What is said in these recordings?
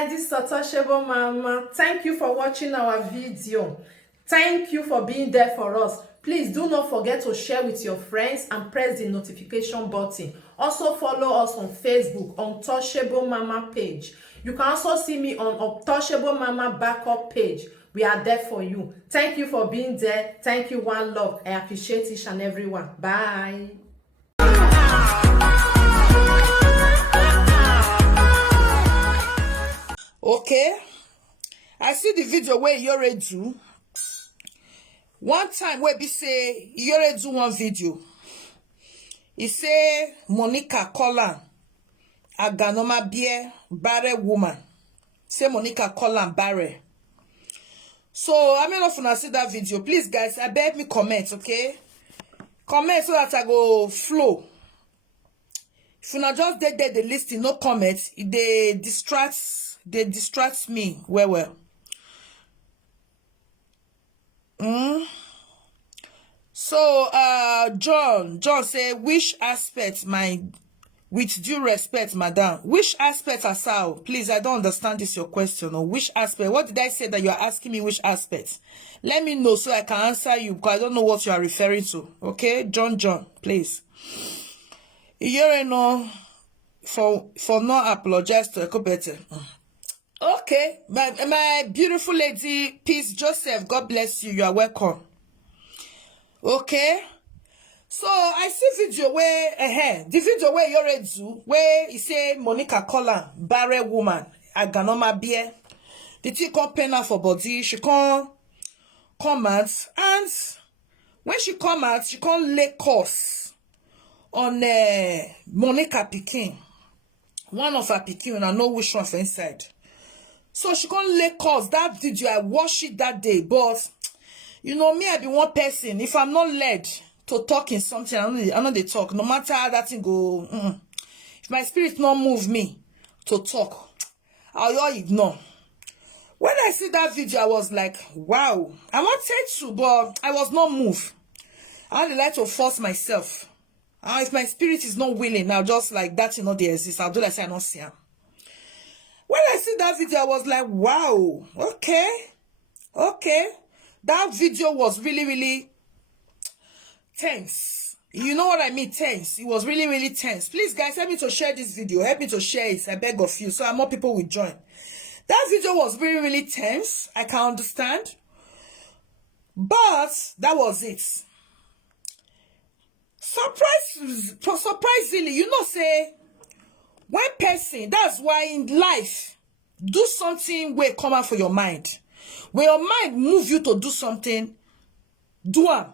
guys, this is Untouchable Mama. Thank you for watching our video. Thank you for being there for us. Please do not forget to share with your friends and press the notification button. Also follow us on Facebook, Untouchable Mama page. You can also see me on Untouchable Mama backup page. We are there for you. Thank you for being there. Thank you, one love. I appreciate each and everyone. Bye. Okay, I see the video where Iyore do. One time where be say Iyore do one video. He say Monica Collan Aganoma Bie Barre woman. Say Monica Collan Barre. So I mean, often I see that video. Please, guys, I beg me comment, okay? Comment so that I go flow. If you not just dead the listing, no comment. They distract me well. So John say, which aspect, with due respect, madam, which aspect asal? Please, I don't understand this your question. Or which aspect? What did I say that you are asking me? Which aspect? Let me know so I can answer you, because I don't know what you are referring to. Okay, John, please. Iyore no for not apologize to a better. Okay, my beautiful lady, Peace Joseph, God bless you. You are welcome. Okay, so I see video where the video where Iyore do, where he say Monica Collan Barre woman Aganoma Bie. The thing come pen her for body. She come out, and when she come out, she come lay curse on Monica Pikin, one of her Pikin, and I know which one for inside. So she can't lay cause that video. I watched it that day, but you know me, I be one person. If I'm not led to talk in something, I know they talk. No matter how that thing go, if my spirit not move me to talk, I'll all ignore. When I see that video, I was like, wow. I wanted to, but I was not moved. I only like to force myself. If my spirit is not willing, now just like that, you know, they exist. I'll do like I don't see them. When I see that video, I was like, wow, okay. That video was really tense. You know what I mean, tense. It was really tense. Please, guys, help me to share this video. Help me to share it. I beg of you, so more people will join. That video was really tense. I can understand. But that was it. Surprisingly, you know, say, when person, that's why in life, do something where come out for your mind. When your mind move you to do something, do it.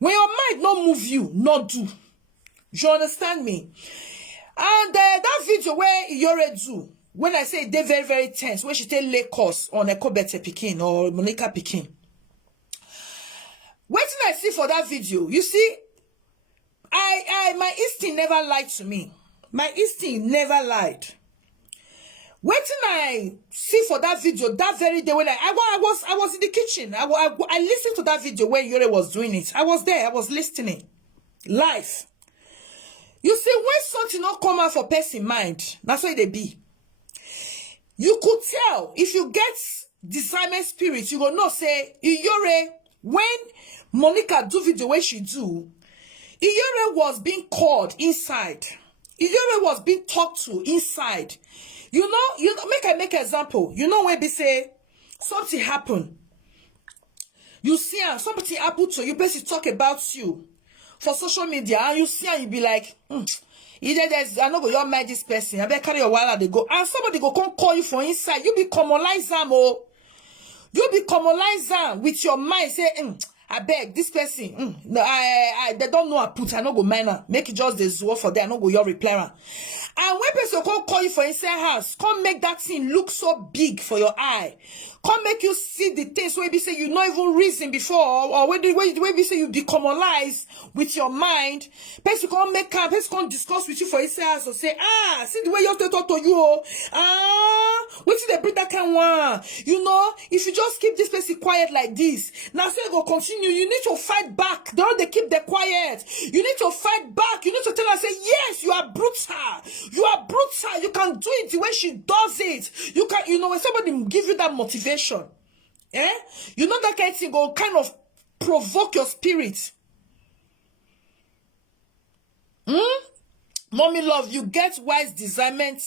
When your mind not move you, not do. You understand me? And that video where Iyore do, when I say they very tense, when she take lay course on Ekobete Pikin or Monica Pikin. What did I see for that video? You see, my instinct never lied to me. My instinct never lied. Waiting I see for that video that very day when I was in the kitchen. I listened to that video when Iyore was doing it. I was there. I was listening live. You see, when something not come out for person mind, that's why they be. You could tell if you get discernment spirit, you will not say Iyore. When Monica do video when she do, Iyore was being called inside. Iyore was being talked to inside. You know, make an example. You know when they say something happen. You see something happen to you, basically talk about you for social media, and you see and you be like, either there's I know go your mind this person, I better carry your while they go, and somebody go come call you for inside. You be commonize them, you be commonize them with your mind, say, I beg this person. No, they don't know I put. I no go minor. Make it just the zoo for them. I no go your reply. And when person come call you for inside house, come make that thing look so big for your eye. Come make you see the things where we say you not even reason before, or when we say you decommonize with your mind. Person come make person come discuss with you for inside house or say, see the way you have to talk to you. Wetin dey bring that kind one? You know, if you just keep this person quiet like this, now so you go continue. You need to fight back. Don't they keep the quiet? You need to fight back. You need to tell her, say, yes, you are brutal. You are brutal. You can do it the way she does it. You can, you know, when somebody give you that motivation, you know that kind of thing go kind of provoke your spirit. Mommy love, you get wise designing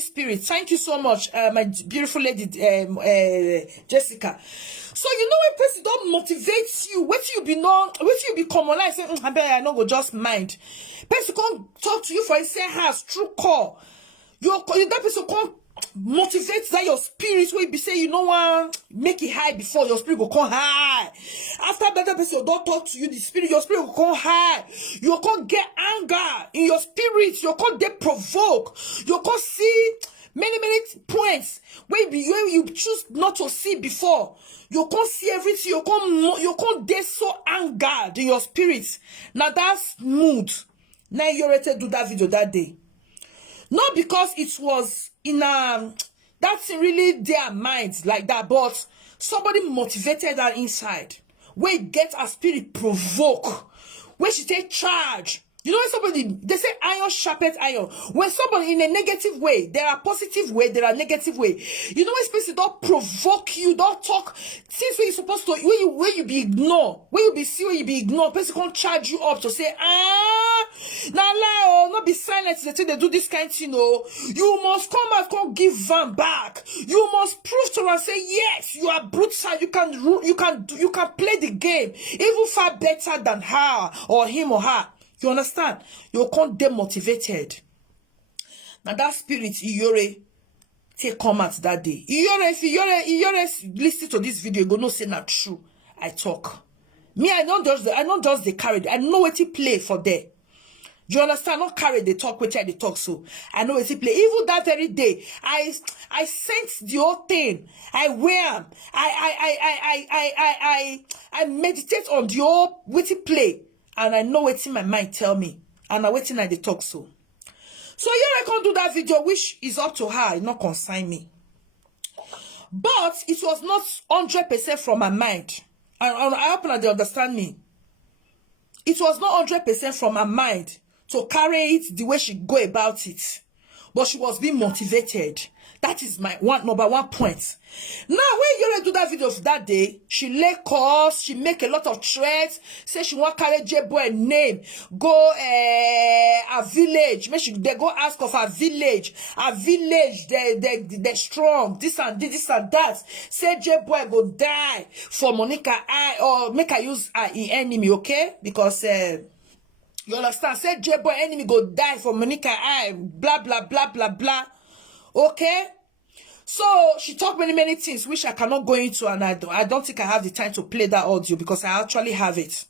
spirit. Thank you so much, my beautiful lady, Jessica. So you know when person don't motivate you, what you be known, what you be common like say, I bet I no go just mind. Person come talk to you for a say has true call. That person come motivate that your spirit where you be say you know one make it high before your spirit will come high. After that person don't talk to you, the spirit, your spirit will come high. You can't get anger in your spirit. You can't get provoke. You can't see many points where you choose not to see before. You can't see everything. You can't get so angered in your spirit. Now that's mood. Now you already do that video that day. Not because it was in that's really their minds like that, but somebody motivated her inside. Where it get her spirit provoke. Where she take charge. You know when somebody, they say iron sharpens iron. When somebody in a negative way, there are positive way, there are negative way. You know when space don't provoke you, don't talk things where you're supposed to, where you be ignored, where you be see where you be ignored, person can't charge you up to say, now lie, not be silent, they do this kind of thing, you must come out, come give them back. You must prove to her, say, yes, you are brutal, you can play the game, even far better than her, or him or her. You understand? You can't demotivated. Now that spirit, Iyore, take come out that day. Iyore, if Iyore listen to this video, you go no say not true. I talk. Me, I don't just the carry. I know what he play for there. Do you understand? Not carry the talk, which I the talk so. I know what he play. Even that very day, I sense the whole thing. I wear. I meditate on the whole what he play. And I know what's in my mind tell me. And I waiting at the talk so. So here I can't do that video, which is up to her. It not concern me. But it was not 100% from my mind. And I hope that they understand me. It was not 100% from my mind to carry it the way she go about it. But she was being motivated. That is my number one point. Now, when you do that video of that day, she lay calls, she make a lot of threats, say she want carry J-boy name, go a village, they go ask of her village, they strong, this and that. Say J-boy go die for Monica eye, or make her use her enemy, okay? Because you understand? Say J-boy enemy go die for Monica eye, blah blah blah blah blah. Okay, so she talked many things which I cannot go into, and I don't think I have the time to play that audio because I actually have it.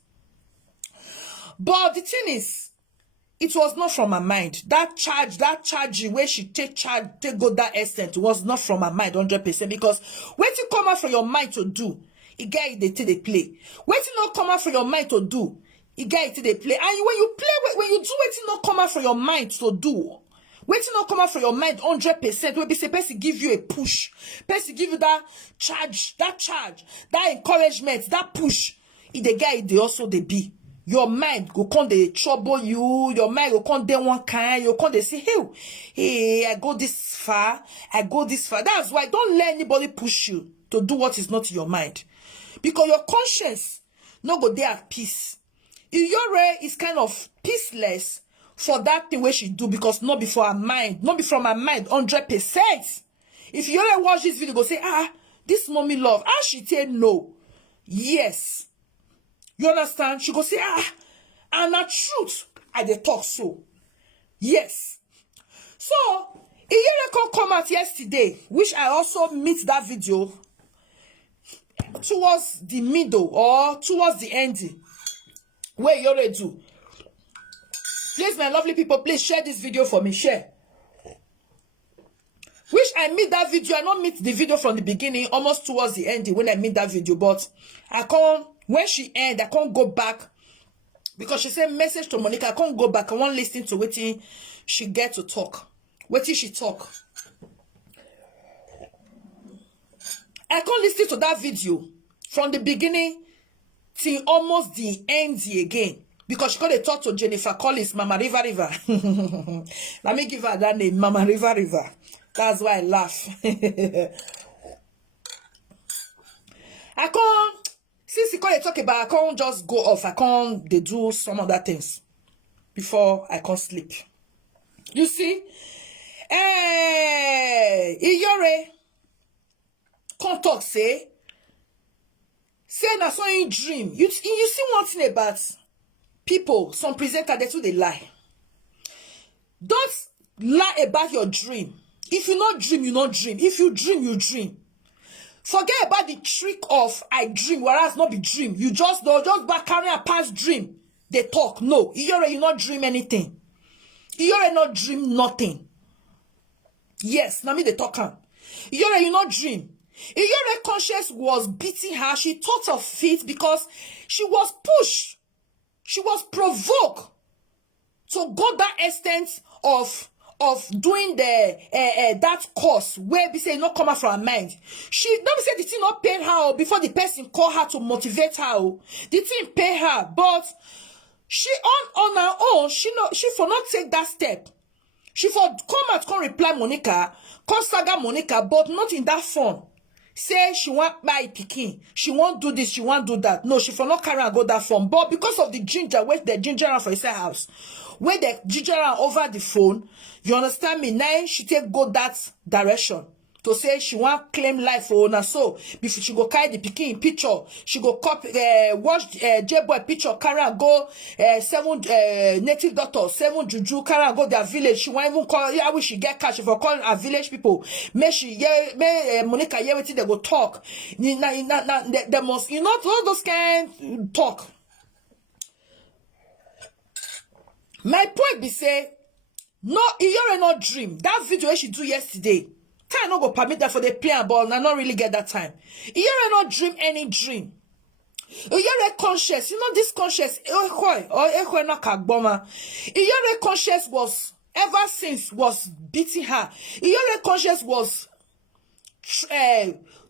But the thing is, it was not from my mind. That charge where she take go that extent was not from my mind 100%, because when you come out from your mind to do, it get it they play. When you not come out from your mind to do, it get it they play. And when you play, when you do it, not come out from your mind to do. Waiting not come out from your mind 100%. When be say person give you a push, person give you that charge, that encouragement, that push. If the guy they also they be. Your mind go come they trouble you. Your mind go come they one kind. You come they say, hey, I go this far. That's why don't let anybody push you to do what is not in your mind, because your conscience no go there at peace. Iyore is kind of peaceless for that thing where she do, because not before her mind, not before my mind 100%. If you ever watch this video, go say, this mommy love, she tell no, yes. You understand? She go say, and the truth, I dey talk so, yes. So Iyore come out yesterday, which I also meet that video towards the middle or towards the ending, where Iyore do. Please, my lovely people, please share this video for me. Share. Which I meet that video. I don't meet the video from the beginning, almost towards the ending when I meet that video. But I can't, when she end, I can't go back. Because she said message to Monica. I can't go back. I want to listen to what she get to talk. What she talk. I can't listen to that video from the beginning till almost the end again. Because she could talk to Jennifer Collins, Mama River River. Let me give her that name, Mama River River. That's why I laugh. I can't, since you can't talk about, I can't just go off. I can't, they do some other things before I can't sleep. You see? Iyore can't talk, say na so in dream. You see one thing about people, some presenter, they too they lie. Don't lie about your dream. If you not dream, you not dream. If you dream, you dream. Forget about the trick of I dream, whereas not be dream. You just back carry a past dream. They talk. No, Iyore, you not dream anything. Iyore not dream nothing. Yes, now me they talk am. Iyore, you not dream. Iyore conscience was beating her. She thought of it because she was pushed. She was provoked to go that extent of doing the that course where be say not come out from her mind. She don't be say the thing not pay her before the person call her to motivate her. The thing pay her, but she on her own, she for not take that step. She for come out, come reply Monica, come saga Monica, but not in that form. Say she want buy pikin, she won't do this, she won't do that. No, she for not carry and go that form. But because of the ginger, where the ginger around for his house, where the ginger around over the phone, you understand me? Now she take go that direction to say she want claim life for owner. So before she go carry the pikin picture, she go copy watch J-boy picture, carry and go 7 native doctors, 7 juju, carry and go their village. She want even call, yeah, wish she get cash for calling her village people. May she may Monica hear what they go talk. The most, you know, all those kind talk. My point be say, no, Iyore not dream. That video she do yesterday, time not go permit that for the play ball, and I not really get that time. Iyore not dream any dream. Iyore conscious, you know this conscious, Iyore conscious was, ever since, was beating her. Iyore conscious was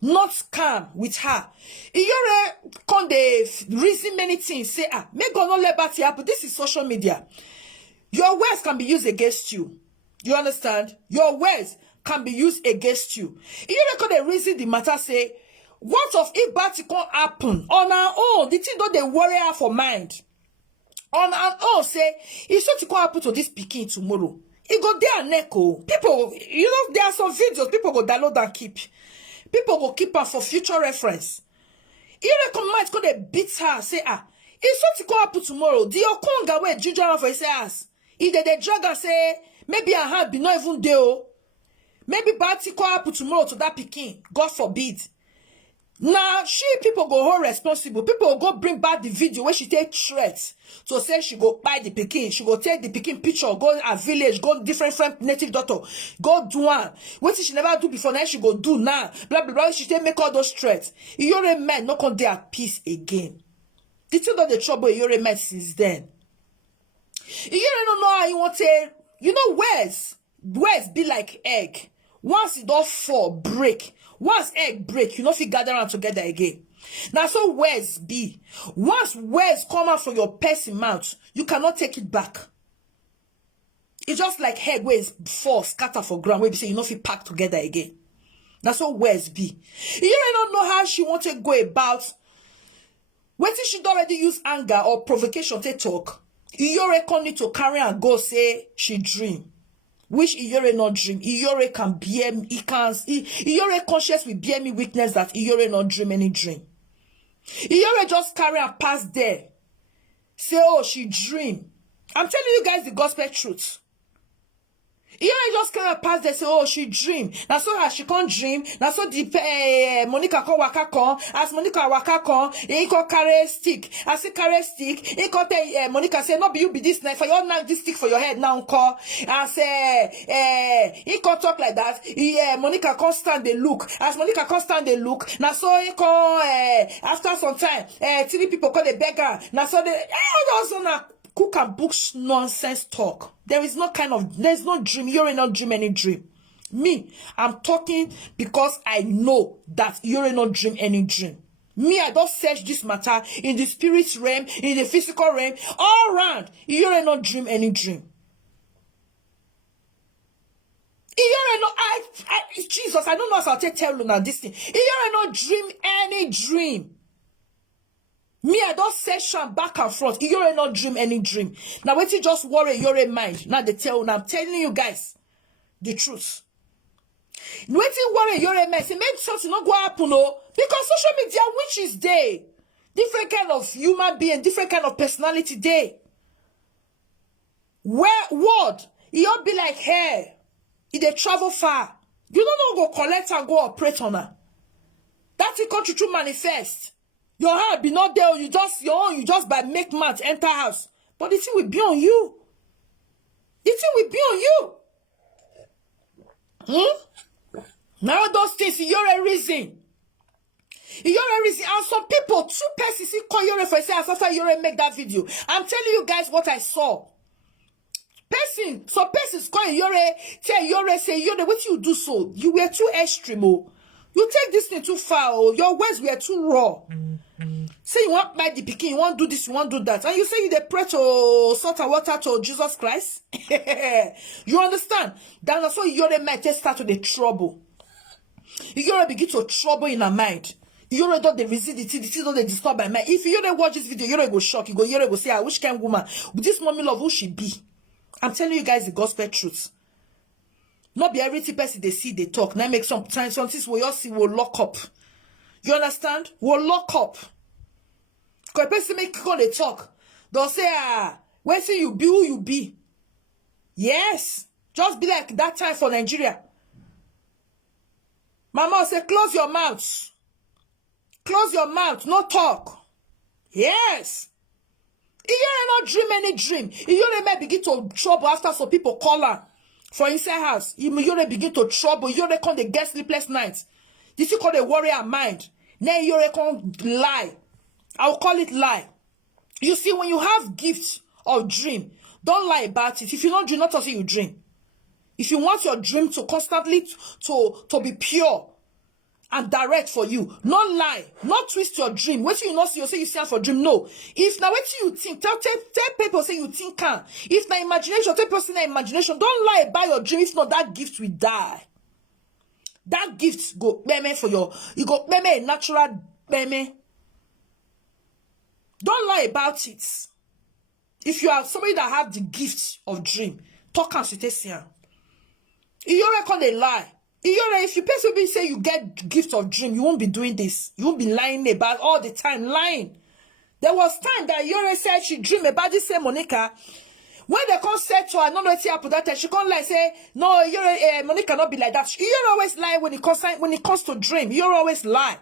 not calm with her. Iyore con dey reason many things, say, make God not let bad happen. This is social media. Your words can be used against you. You understand? Your words can be used against you. You record the reason the matter, say, what of if bad thing can happen on our own? The thing don't they worry her for mind. On our own, say, it's what can happen to this pikin tomorrow. It go there and echo. People, you know, there are some videos people go download and keep. People go keep her for future reference. You recommend could they beat her, say, it's what can happen tomorrow. The Okonga way ginger for his ass. If they drag and say, maybe I had be not even there. Maybe bad thing happen tomorrow to that pikin. God forbid. Now, people go hold responsible. People go bring back the video where she take threats. So say she go buy the pikin. She go take the pikin picture, go a village, go different native daughter. Go do one. What she never do before, now she go do now. Blah, blah, blah. She take make all those threats. Iyore men not come there at peace again. The thing of the trouble Iyore men since then. Iyore don't know how you want to, you know, words be like egg. Once it don't fall, break. Once egg break, you know if you gather around together again. Now so words be. Once words come out from your person mouth, you cannot take it back. It's just like egg where it's fall, scatter for ground, where you say you know if you pack together again. That's what words be. Iyore don't know how she want to go about. When she don't already use anger or provocation to talk, Iyore can need to carry and go say she dream. Which Iyore not dream. Iyore can bear me. Iyore conscious will bear me witness that Iyore not dream any dream. Iyore just carry and pass there. Say, oh, she dream. I'm telling you guys the gospel truth. Iyore just carry and pass there. Say, oh, she dream. Now so how she can't dream. Now so the Monica can waka con. As Monica waka con, he can carry stick. As he carry stick, he can tell Monica say, no, be you be this night for your now this stick for your head now call. As he can talk like that. Monica can't stand the look. As Monica can't stand the look. Now so he can after some time, 3 people call the beggar. Now so they also now cook and books nonsense talk. There's no dream. You're not dream any dream. Me, I'm talking because I know that Iyore not dream any dream. Me, I don't search this matter in the spirit realm, in the physical realm, all around. Iyore not dream any dream. Iyore not, Jesus, I don't know how to tell you now this thing. Iyore not dream any dream. Me, I don't session back and front. Iyore not dream any dream. Now, wait till just worry Iyore mind. Now they tell, now I'm telling you guys the truth. Wait till worry Iyore mind. Say, make something not go happen, no. Because social media, which is day. Different kind of human being, different kind of personality day. Where, what? You'll be like, hey, if they travel far, you don't know go collect and go operate on her. That's it country to manifest. Your heart be not there, you just your own, you just by make math enter house. But the thing will be on you. The thing will be on you. Now those things, Iyore reason. Iyore reason. And some people, two persons, see call Iyore for say after Iyore make that video. I'm telling you guys what I saw. Some persons call Iyore, tell Iyore, say Iyore, what you do so? You were too extreme, oh. You take this thing too far, oh. Your words were too raw. Say you want buy the pikin, you want do this, you want do that. And you say you dey pray to salt and water to Jesus Christ. You understand? That's why Iyore might just start with the trouble. Iyore begin to trouble in her mind. Iyore don't they visit the thing don't they disturb my mind. If Iyore watch this video, Iyore go shock. Iyore go say, which kind of woman? With this mommy love, who she be? I'm telling you guys the gospel truth. Not be every person they see, they talk. Now make some time, some things we all see will lock up. You understand? We'll lock up. Because person make call they talk. They'll say, where say you be who you be? Yes. Just be like that time for Nigeria. Mama say, close your mouth. Close your mouth. No talk. Yes. Iyore not dream any dream. Iyore might begin to trouble after some people call her for inside house. Iyore begin to trouble. Iyore come they get sleepless nights. This is called a warrior mind. Now Iyore come lie. I'll call it lie. You see, when you have gifts of dream, don't lie about it. If you don't dream, not until you dream. If you want your dream to constantly to be pure and direct for you, not lie, not twist your dream. Wait till you not see, you say you see for dream. No. If now wait till you think, tell people say you think can. If na imagination, tell people say na imagination. Don't lie about your dream. If not, that gift will die. That gift go meme for your, you go meme a natural meme. Don't lie about it. If you are somebody that have the gift of dream, talk and say, Iyore can't lie. Iyore, if you person say you get gift of dream, you won't be doing this. You won't be lying about all the time, lying. There was time that Iyore said she dream about this same Monica. When they come say to her, I don't know what happened that time, she can't lie, say, no, Iyore, Monica not be like that. Iyore always lie when it comes to dream. Iyore always lie.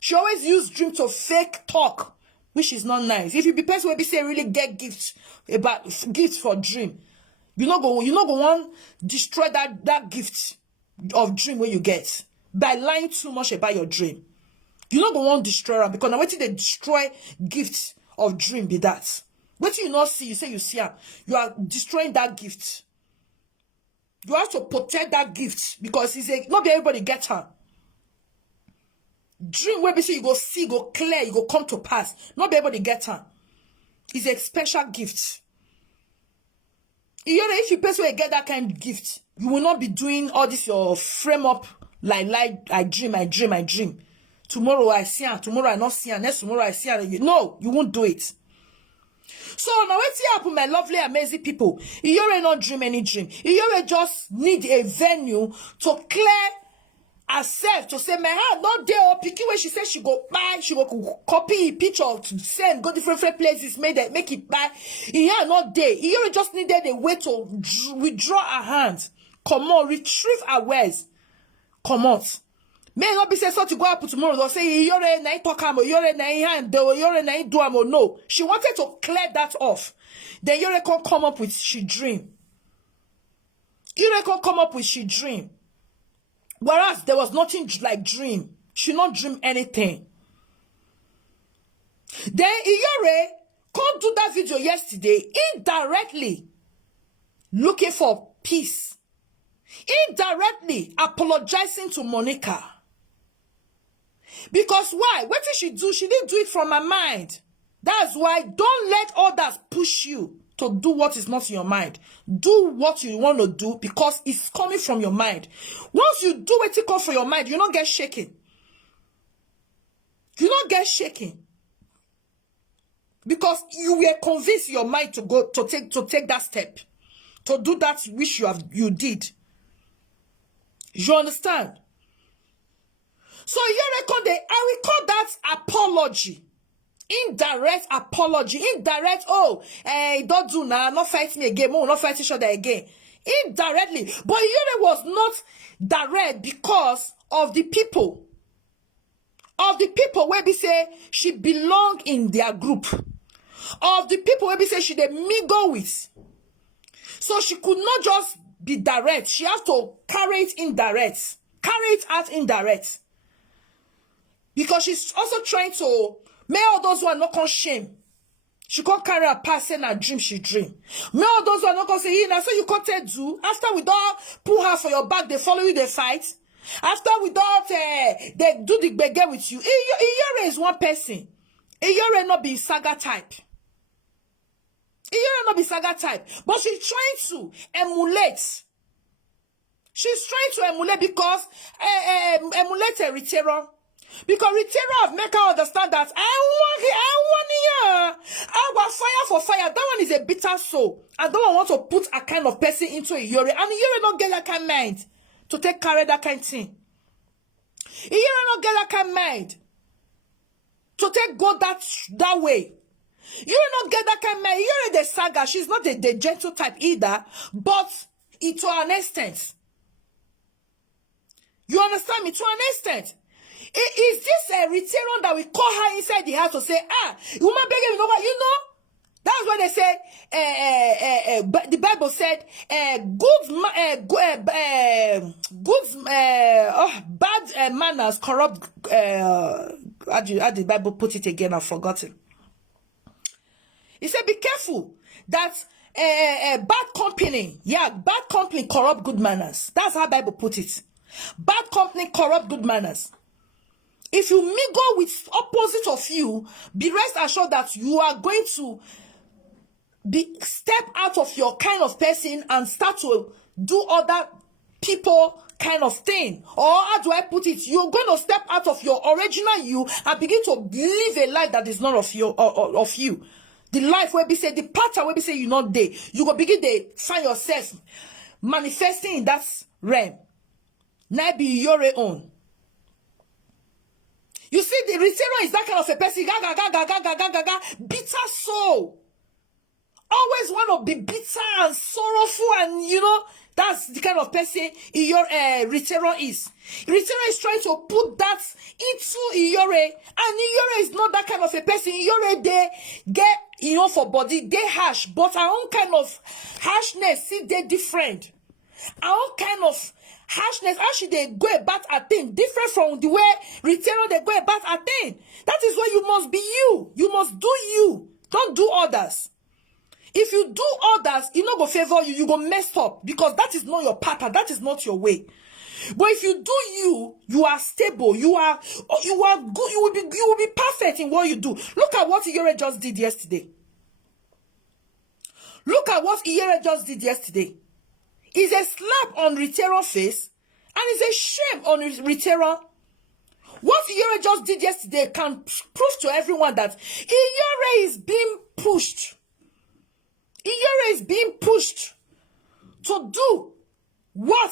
She always use dream to fake talk, which is not nice. If you be person will be say really get gifts about gifts for dream, you not go want destroy that gift of dream when you get by lying too much about your dream. You not go want destroy them because now wait till they destroy gifts of dream be that. Wait till you not see, you say you see her, you are destroying that gift. You have to protect that gift because it's not be everybody get her. Dream where you go see, go clear, you go come to pass. Not be able to get her. It's a special gift. If you person get that kind of gift, you will not be doing all this your frame up like I dream. Tomorrow I see her, tomorrow I not see her, next tomorrow I see her. No, you won't do it. So now what's happen, my lovely, amazing people? Iyore not dream any dream. Iyore just need a venue to clear herself to say my heart not there or picking when she said she go buy, she go copy a picture to send, go different places, make it buy. Iyore not there. Iyore just needed a way to withdraw her hands. Come on, retrieve her words. Come on. May not be say so to go up tomorrow. They'll say Iyore na talk am, Iyore na hand, Iyore na do am. No, she wanted to clear that off. Then Iyore can come up with she dream. Iyore can come up with she dream. Whereas there was nothing like dream. She not dream anything. Then Iyore can't do that video yesterday indirectly looking for peace. indirectly apologizing to Monica. Because why? What did she do? She didn't do it from her mind. That's why don't let others push you to do what is not in your mind. Do what you want to do because it's coming from your mind. Once you do what it comes from your mind, you don't get shaken. You don't get shaken. Because you were convinced in your mind to go to take that step. To do that which you did. You understand? So I will call that apology. Indirect apology. Indirect, don't do now, not fight me again, not fight each other again. Indirectly. But Iyore was not direct because of the people. Of the people where we say she belong in their group. Of the people where we say she they mingle with. So she could not just be direct. She has to carry it indirect. Carry it out indirect. Because she's also trying to make all those who are not con shame. She can't carry her past and her dream she dream. Make all those who are not con say, so you can't do. After we don't pull her for your back, they follow you, they fight. After we don't, they do the beggar with you. Iyore is one person. Iyore not be saga type. Iyore not be saga type. But she's trying to emulate. She's trying to emulate because emulate a retailer. Because retailer have make her understand that I want fire for fire. That one is a bitter soul. I don't want to put a kind of person into Iyore. And Iyore don't get that kind of mind to take carry that kind of thing. Iyore don't get that kind of mind to take go that way. You don't get that kind of mind. Iyore the saga. She's not the gentle type either, but it to an extent. You understand me? To an extent. Is this a return that we call her inside the house to say, woman begging, you know? That's why they said, the Bible said, bad manners corrupt, how did the Bible put it again? I've forgotten. He said, be careful that bad company corrupt good manners. That's how the Bible put it. Bad company corrupt good manners. If you mingle with opposite of you, be rest assured that you are going to step out of your kind of person and start to do other people kind of thing. Or how do I put it? You're going to step out of your original you and begin to live a life that is not of you. The life where we say, the pattern where we say you're not there. You will begin to find yourself manifesting in that realm. Now be your own. You see, the retailer is that kind of a person, bitter soul. Always want to be bitter and sorrowful, and that's the kind of person your retailer is. Retailer is trying to put that into Iyore, and Iyore is not that kind of a person. Iyore, they get, for body, they harsh, but our own kind of harshness, see, they different. Our own kind of harshness, actually they go about a thing different from the way retailer they go about a thing. That is why you must be you. You must do you. Don't do others. If you do others, it not go favor you. You go mess up because that is not your pattern. That is not your way. But if you do you, you are stable. You are good. You will be perfect in what you do. Look at what Iyore just did yesterday. Look at what Iyore just did yesterday. It's a slap on retailer face, and it's a shame on retailer. What Iyore just did yesterday can prove to everyone that Iyore is being pushed. Iyore is being pushed to do what?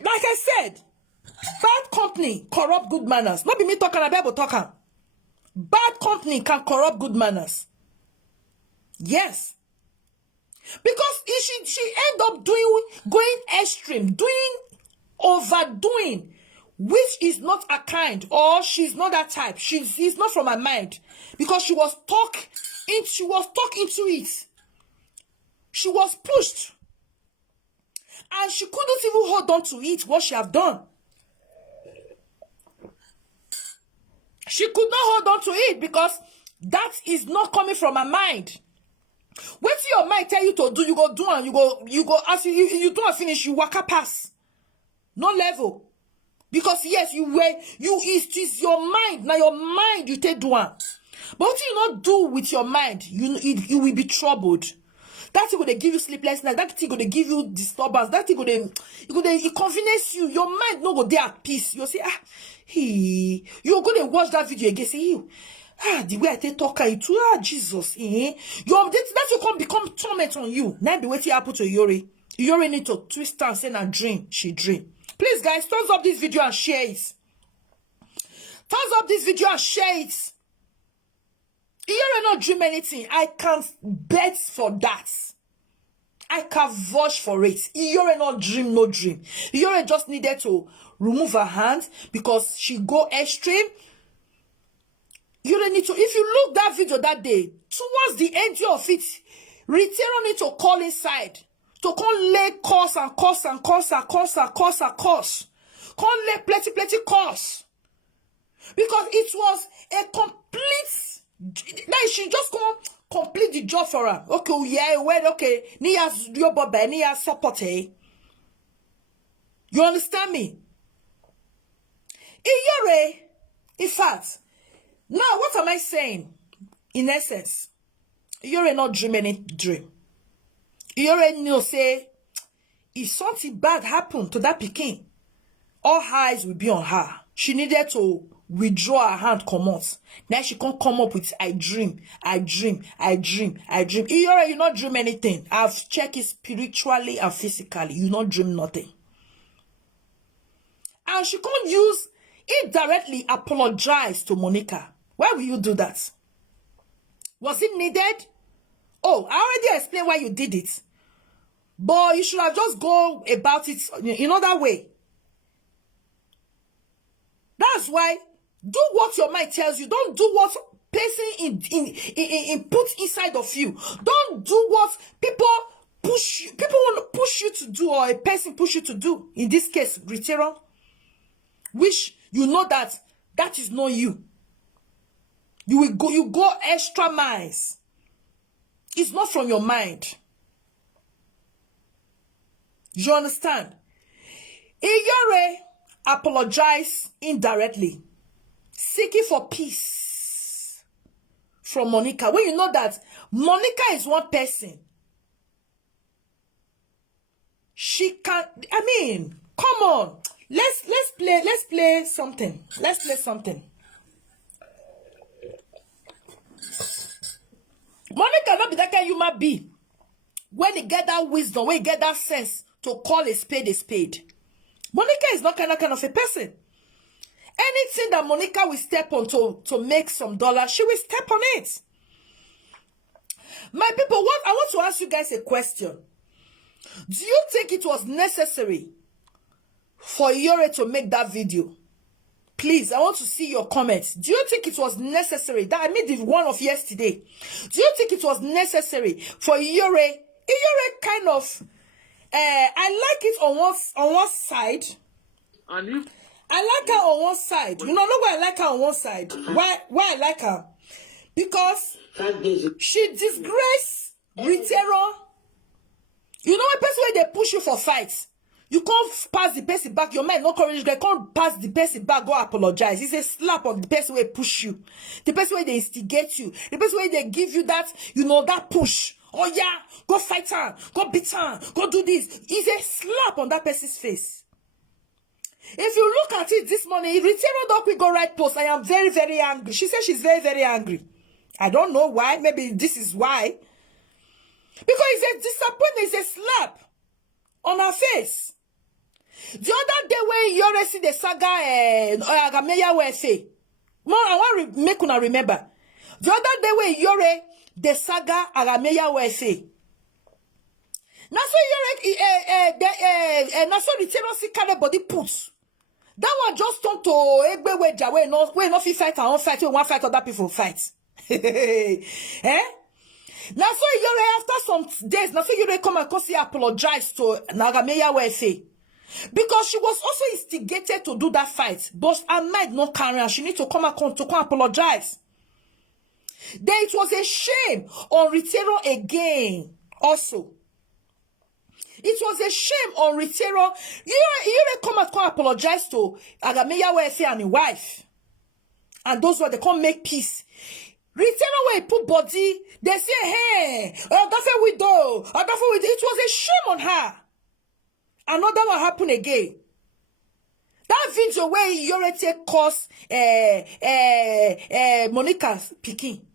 Like I said, bad company corrupt good manners. Not be me talking, a Bible talking. Bad company can corrupt good manners. Yes. Because she end up going extreme, overdoing, which is not a kind, or she's not that type. She's not from her mind. Because she was talked into it. She was pushed. And she couldn't even hold on to it, what she have done. She could not hold on to it because that is not coming from her mind. Wetin your mind tell you to do, you go do, and you go as you do and finish, you waka pass. No level. Because yes, it is your mind. Now your mind you take do one. But what you not do with your mind, you will be troubled. That thing gonna give you sleepless night. That thing gonna give you disturbance. That thing gonna inconvenience you. Your mind no go there at peace. You say you're gonna watch that video again. Say the way I take talk it to Jesus. That will become torment on you. Now be waiting happen to Iyore. Iyore need to twist and say a dream. She dream. Please, guys, thumbs up this video and share it. Thumbs up this video and share it. Iyore not dream anything. I can't bet for that. I can vouch for it. Iyore not dream, no dream. Iyore just needed to remove her hand because she go extreme. Iyore need to, if you look that video that day, towards the end of it, Ritero need to call inside. To come lay course and course and course and course and course and course. Come lay plenty course. Because it was a complete, like she just come complete the job for her. Okay, yeah, well, okay. Niya your boba, niya support. You understand me? Iyore, in fact, now what am I saying? In essence, Iyore not dream any dream. Iyore know say if something bad happened to that pikin, all eyes will be on her. She needed to withdraw her hand, come out. Now she can't come up with I dream. Iyore, you not dream anything. I've checked it spiritually and physically. You not dream nothing. And she can't use indirectly apologize to Monica. Why will you do that? Was it needed? Oh, I already explained why you did it. But you should have just go about it in another way. That's why do what your mind tells you. Don't do what person in put inside of you. Don't do what people want to push you to do, or a person push you to do. In this case, Ritero, which you know that is not you. You go extra miles. It's not from your mind. You understand? Iyore apologized indirectly, seeking for peace from Monica. When you know that Monica is one person, she can. I mean, come on. Let's play something. Let's play something. Monica not be that kind human being. When you get that wisdom, when you get that sense to call a spade a spade. Monica is not kind of a person. Anything that Monica will step on to make some dollars, she will step on it. My people, I want to ask you guys a question. Do you think it was necessary for Iyore to make that video? Please, I want to see your comments. Do you think it was necessary? That I mean the one of yesterday. Do you think it was necessary for Iyore? Iyore kind of, I like it on one side. I like her on one side. You know why I like her on one side? Why I like her? Because she disgraced Ritero. You know when person where they push you for fights, you can't pass the person back. Your mind no courage. They can't pass the person back. Go apologize. It's a slap on the person where push you, the person where they instigate you, the person where they give you that that push. Oh yeah, go fight her, go beat her, go do this. It's a slap on that person's face. If you look at it this morning, Ritero Doc will go right post. I am very, very angry. She says she's very, very angry. I don't know why. Maybe this is why. Because it's a disappointment, it's a slap on her face. The other day when Iyore see the saga, Agameya were say, I want to make una remember. The other day when Iyore the saga Agameya were say. Now so Iyore, now so Ritero see kind body puts. That one just turned to Egbe Weja where no fit fight and one fight, one fight other people fight. Eh? Now so Iyore after some days, now so Iyore come and see apologize to Agameya were say. Because she was also instigated to do that fight, but her mind not carry her. She need to come apologize. Then it was a shame on Ritero again also. It was a shame on Ritero. You come and apologize to Agameya Wefe and his wife. And those were they come make peace. Ritero where he put body, they say, hey, widow. It was a shame on her. Another one happened again. That video where Iyore take course Monica's picking.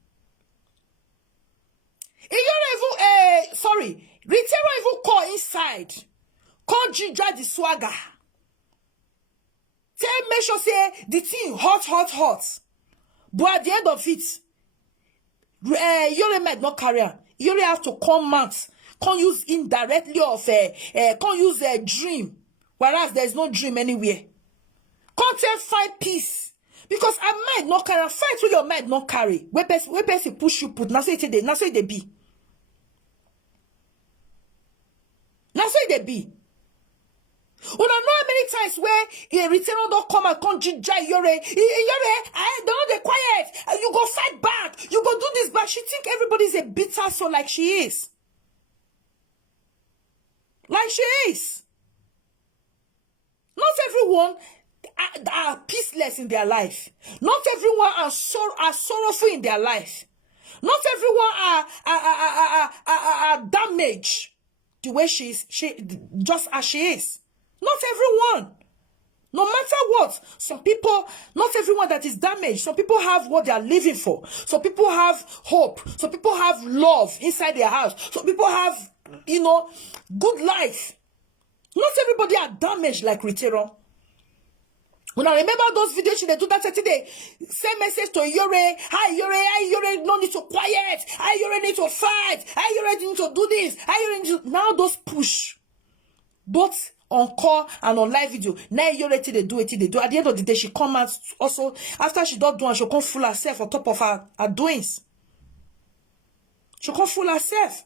Iyore even Ritero even call inside. Call ginger the swagger. Make sure say the thing hot. But at the end of it, Iyore might not carry on. Iyore have to come out. Can't use indirectly of can't use a dream. Whereas there is no dream anywhere. Can't find peace. Because I might not carry. Fight with your might not carry. Where person push you put. Now say they be. Now say they be. Una know how many times where a Ritero don't come and come ginger Iyore. I don't know, they quiet. You go fight back. You go do this back. She think everybody's a bitter soul like she is. Like she is. Not everyone are peaceless in their life. Not everyone are sorrowful in their life. Not everyone are damaged the way she is. Just as she is. Not everyone. No matter what, some people, not everyone that is damaged. Some people have what they are living for. Some people have hope. Some people have love inside their house. Some people have, good life. Not everybody are damaged like Ritero. When I remember those videos, they do that today. Send message to Iyore. Hi Iyore, no need to quiet. Hi Iyore, need to fight. Hi Iyore, need to do this. Hi Iyore, now those push. Both on call and on live video. Now Iyore they do. At the end of the day, she come out also. After she don't do and she'll come full herself on top of her doings. She'll come full herself.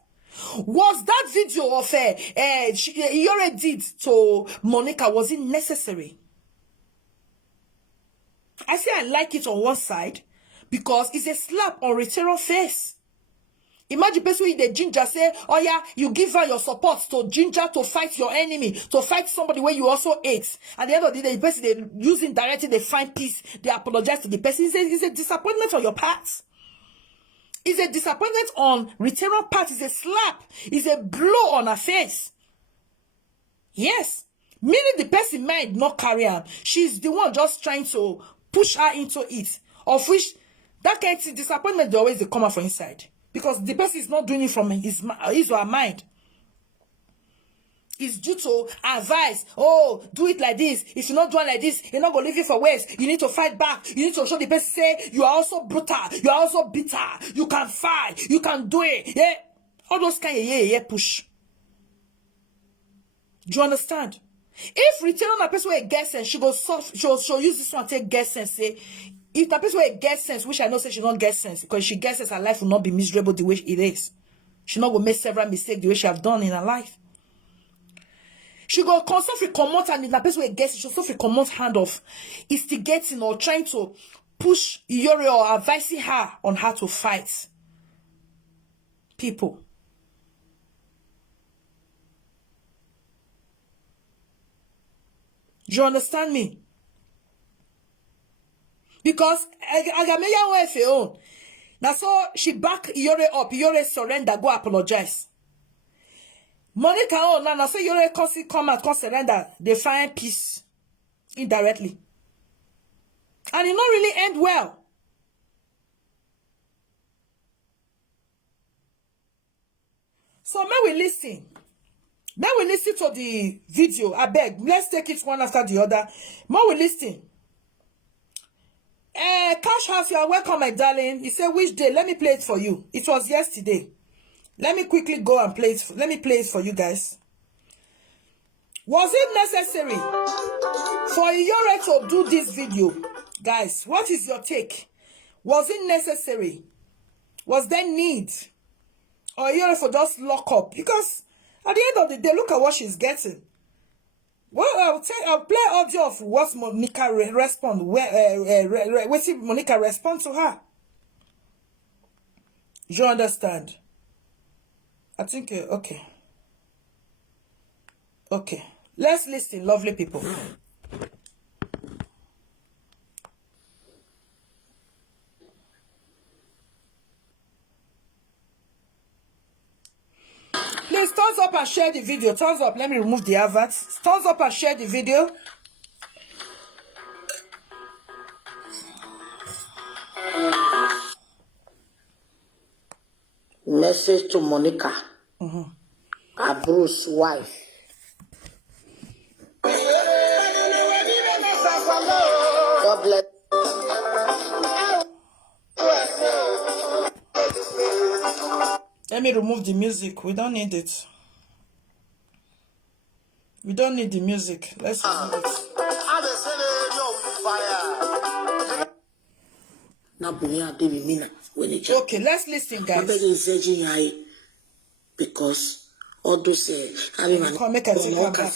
Was that video of Iyore did to Monica, was it necessary? I say I like it on one side because it's a slap on Ritero face. Imagine person with the ginger say, oh yeah, you give her your support to ginger to fight your enemy, to fight somebody where you also hate. At the end of the day, the person they using directly, they find peace, they apologize to the person. It's a disappointment on your part. It's a disappointment on Ritero part. It's a slap. It's a blow on her face. Yes. Meaning the person might not carry her. She's the one just trying to push her into it. Of which, that kind of disappointment, they always come out from inside. Because the person is not doing it from his or her mind. It's due to advice. Oh, do it like this. If you're not doing like this, you're not going to leave it for waste. You need to fight back. You need to show the person, say, you are also brutal. You are also bitter. You can fight. You can do it. Yeah. All those kind of push. Do you understand? If return a person with get sense, she go soft, she'll use this one to take get sense. Say, if the person with get sense, which I know say she don't get sense, because she gets sense, her life will not be miserable the way it is. She not go make several mistakes the way she have done in her life. She go constantly come out, and if the person with get sense, she'll constantly come out hand of instigating or trying to push Iyore or advising her on how to fight people. Do you understand me? Because Agameya Wefe own. Now so she back Iyore up. Iyore surrender, go apologize. Monica own now so Iyore come out, come surrender. They find peace indirectly. And it not really end well. So may we listen. Now we listen to the video. I beg. Let's take it one after the other. More we listen. Cash House, you are welcome, my darling. He said, which day? Let me play it for you. It was yesterday. Let me quickly go and play it. Let me play it for you guys. Was it necessary for Iyore to do this video? Guys, what is your take? Was it necessary? Was there need? Or Iyore for just lock up? Because at the end of the day, look at what she's getting. Well, I'll play audio of what Monica respond. What Monica respond to her. You understand? I think, okay. Okay. Let's listen, lovely people. Please, thumbs up and share the video. Thumbs up. Let me remove the adverts. Thumbs up and share the video. Message to Monica, her Bruce's wife. God bless. Let me remove the music. We don't need it. We don't need the music. Let's remove it. Okay, let's listen, guys. Because all those Make I take her back.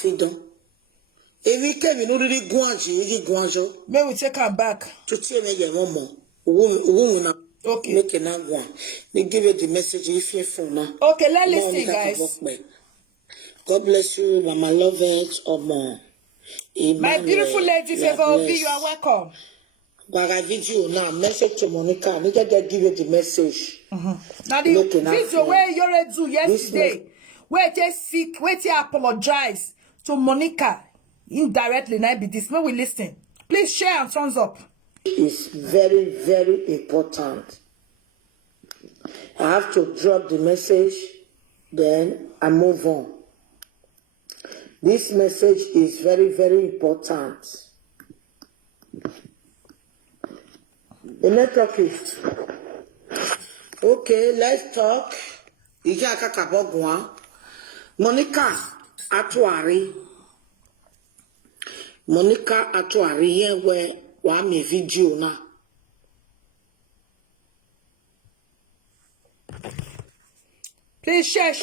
May we take her back. Okay. Make one. They give you the message if you're for now. Okay, let's listen, guys. God bless you, Mama Lovett, or more. My beautiful lady, Favor Obi, you are welcome. But I video now, message to Monica. I need to give you the message. Now the video where Iyore do yesterday, where they seek, where they apologize to Monica indirectly. Now be this. May we listen. Please share and thumbs up. It's very, very important. I have to drop the message, then I move on. This message is very, very important. The network is okay. Let's talk. Monica Atuari. Monica Atuari here where me video now. Please share.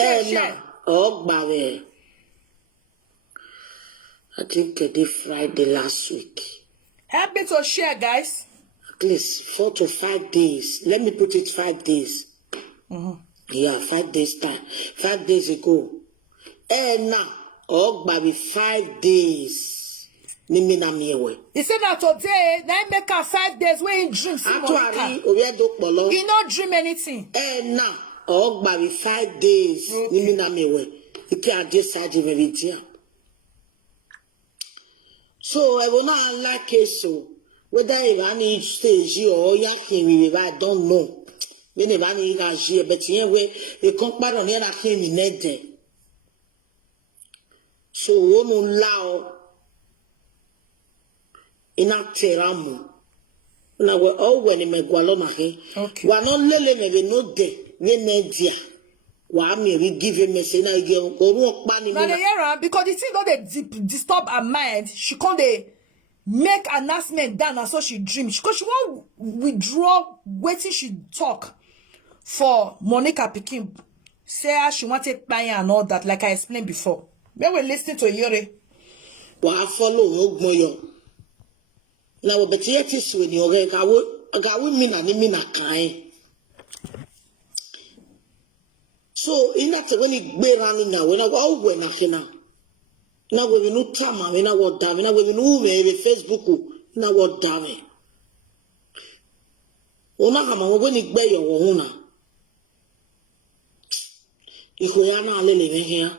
Oh, baby. I think I did Friday last week. Help me to share, guys. At least 4 to 5 days. Let me put it 5 days. Yeah, 5 days time. 5 days ago. Now, oh, baby, 5 days. He said that today, now make her 5 days where he dreams. He not dream anything. Now, oh, baby, 5 days. He can't decide very dear. So I will not like it so. Whether I need stage or yakin, I don't know. When I need a year, but anyway, a compare on the other came in net. So won't allow in a teramu. Now we're all when in Megualona. Okay. We're not letting me no day. We give a message again. Because the thing don't disturb her mind. She can't make announcement down and so she dreams. Because she won't withdraw waiting she talk for Monica Pikin. Say she wanted buy and all that, like I explained before. Then we listen to Iyore. Well, I follow Moyo. Now, but yet is when you're a mean a client. So, in that when it be running now, when I go when I can now we no time, when I was down, when I will know me Facebook, now what damn it. Onahama, when it be your owner. If we are not living here,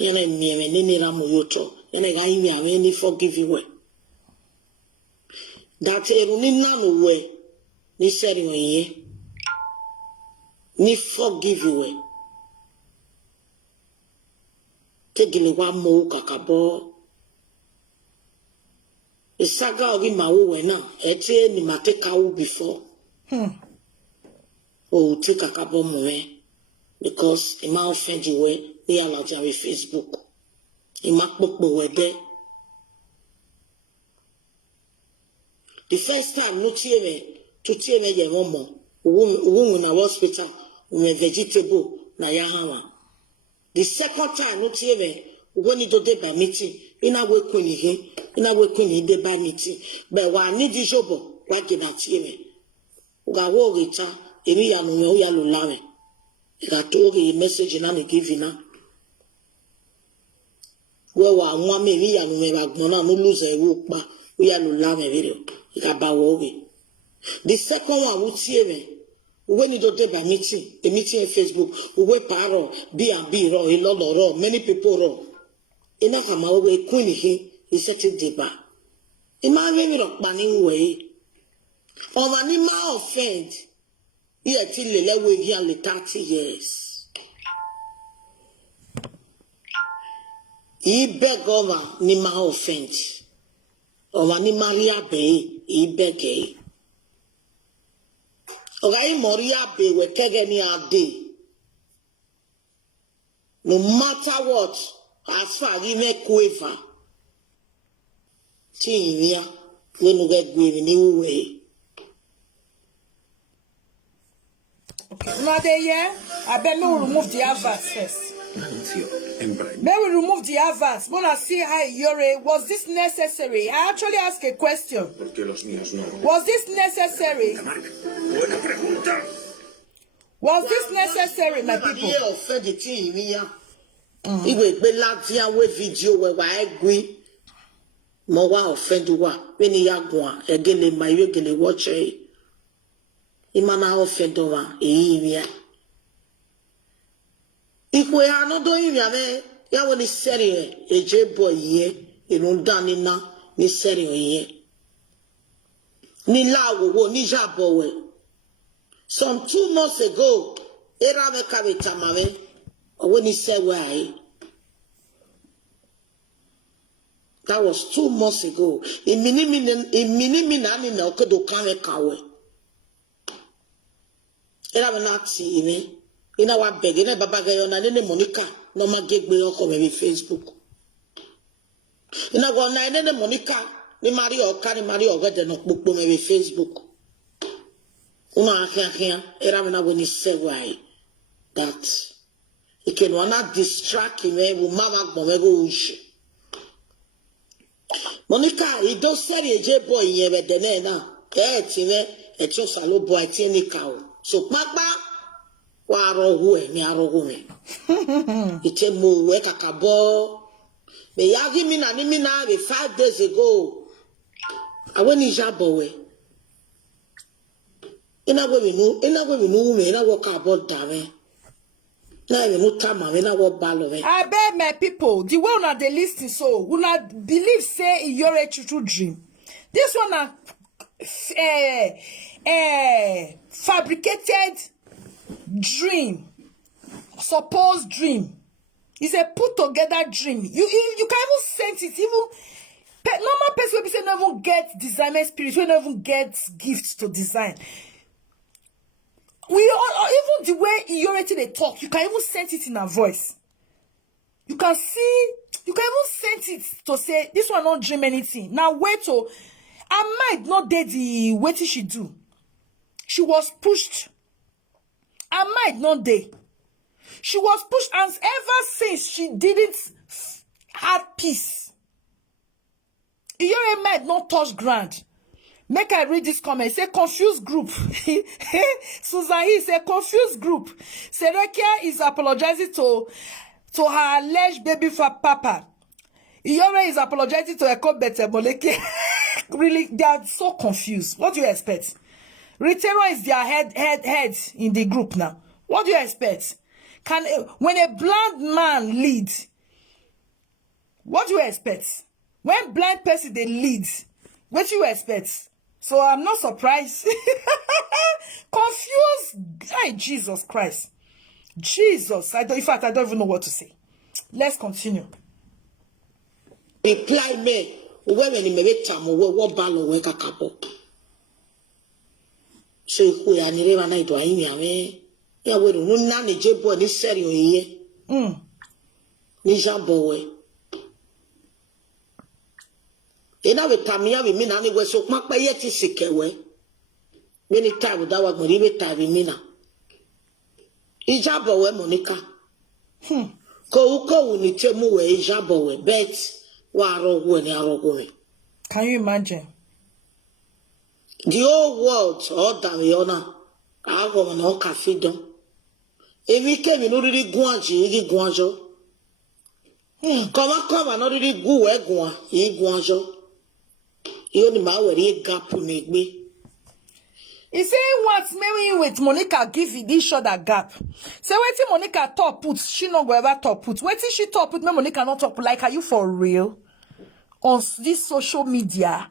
and I mean, any Ramoyoto, and I got me any forgive you. That's a running none way, ni ceremony. Ni forgive you. Taking one more kakabo. The saga of him now. Ete ni mateka before. Oh, take a kabo moe. Because he might offend you way. They are like Facebook. He might book the The first time, no to me, your mama. Woman in a hospital. Vegetable na yahawa. The second time no tieme when you do by meeting in a way queen de by meeting but wa need jobo wa gina tieme uga wo rita emi ya no me ya lo lame ka to ke message na me give na we wa nwa me emi ya no me ba gbon na no lose e wo pa we ya lo lame video ka ba wo we. The second one we tie me when you do a meeting on Facebook, we wait paro B&B raw, a lot of raw, many people raw. Enough of my way, Queen he set it deeper. In my way of banning way, or an animal offend, yet till the level nearly 30 years. He beg over Nima offend, or an animal bay, he beg. Ogai Moria be we kegeni ade. No matter what, as far as you make quiver, Tinia, when you get going new way. Okay, now there, yeah. I bet me will remove the adverts first. May we remove the adverts. Wanna see how Iyore, was this necessary? I actually asked a question. Was this necessary? Was this necessary, my people? Iwe be latia we video we wa egui mo wa offend wa when ya gwa egele ma yegele watch e imana offend wa e ikwe anodo yin me ya woni seri eje boy ye irun dani na ni seri ye ni lawo wo ni jabo we some 2 months ago era me ka be tamame when he said why. That was 2 months ago. In minimini na okedo kame kawe. Era we not see me. Ina wa beg ina baba gayo na nene Monica no ma gegbe oko me Facebook. Ina go na nene Monica ni Mario gede no popo me Facebook. Una akia era we na when he said why that he can wanna distract him with mama go ushi. Monica, he don't say a boy in your dene now. A salo boy tini cow. So papa waro hue ni aro me. Ite mo weka kabo. Me yagi mina ni mina 5 days ago. I went in Jabowe. Ina go we know me ina go kabo dame. I beg my people, the way una dey listen so, una believe say Iyore true dream. This one na fabricated dream, supposed dream. It's a put together dream. You can even sense it. Even normal person will say no even get designer spirit, we don't even get gifts to design. We all, even the way Iyore they talk, you can even sense it in her voice. You can even sense it to say, this one not dream anything. Now wait till, I might not did the way she do. She was pushed. I might not did. She was pushed, and ever since she didn't have peace. Iyore might not touch ground. Make I read this comment. Say confused group. Susan he say confused group. Serekia is apologizing to her alleged baby for papa. Iyore is apologizing to Eko Betemoleke. Really, they are so confused. What do you expect? Ritero is their head in the group now. What do you expect? When a blind man leads, what do you expect? When blind person they lead, what do you expect? So I'm not surprised. Confused. Hey, Jesus Christ. Jesus. In fact, I don't even know what to say. Let's continue. Reply me. When me tamo what balo we kakapo. So who ya ni reba na idwa imi ame. Ya we no na ne jebo ni serio ye. Ni jambo we. Ina we tamia we mina ni we so kpakpa ye ti sikewe. We ni time da wa gbori we time mina. Ijabo we Monica. Ko ni temu we ijabo we bet wa arogo ni arogo we. Can you imagine? The whole world all that we honor Ago no cafe don. Evi ke mi no really guanji, igi guanjo. Come no really gu we guan, I guanjo. You ni ma were gap negbe. He say what maybe with Monica give each other gap. Say waiting Monica top put, she not go ever top put. Waiting she top put, me Monica not top put. Like, are you for real? On this social media,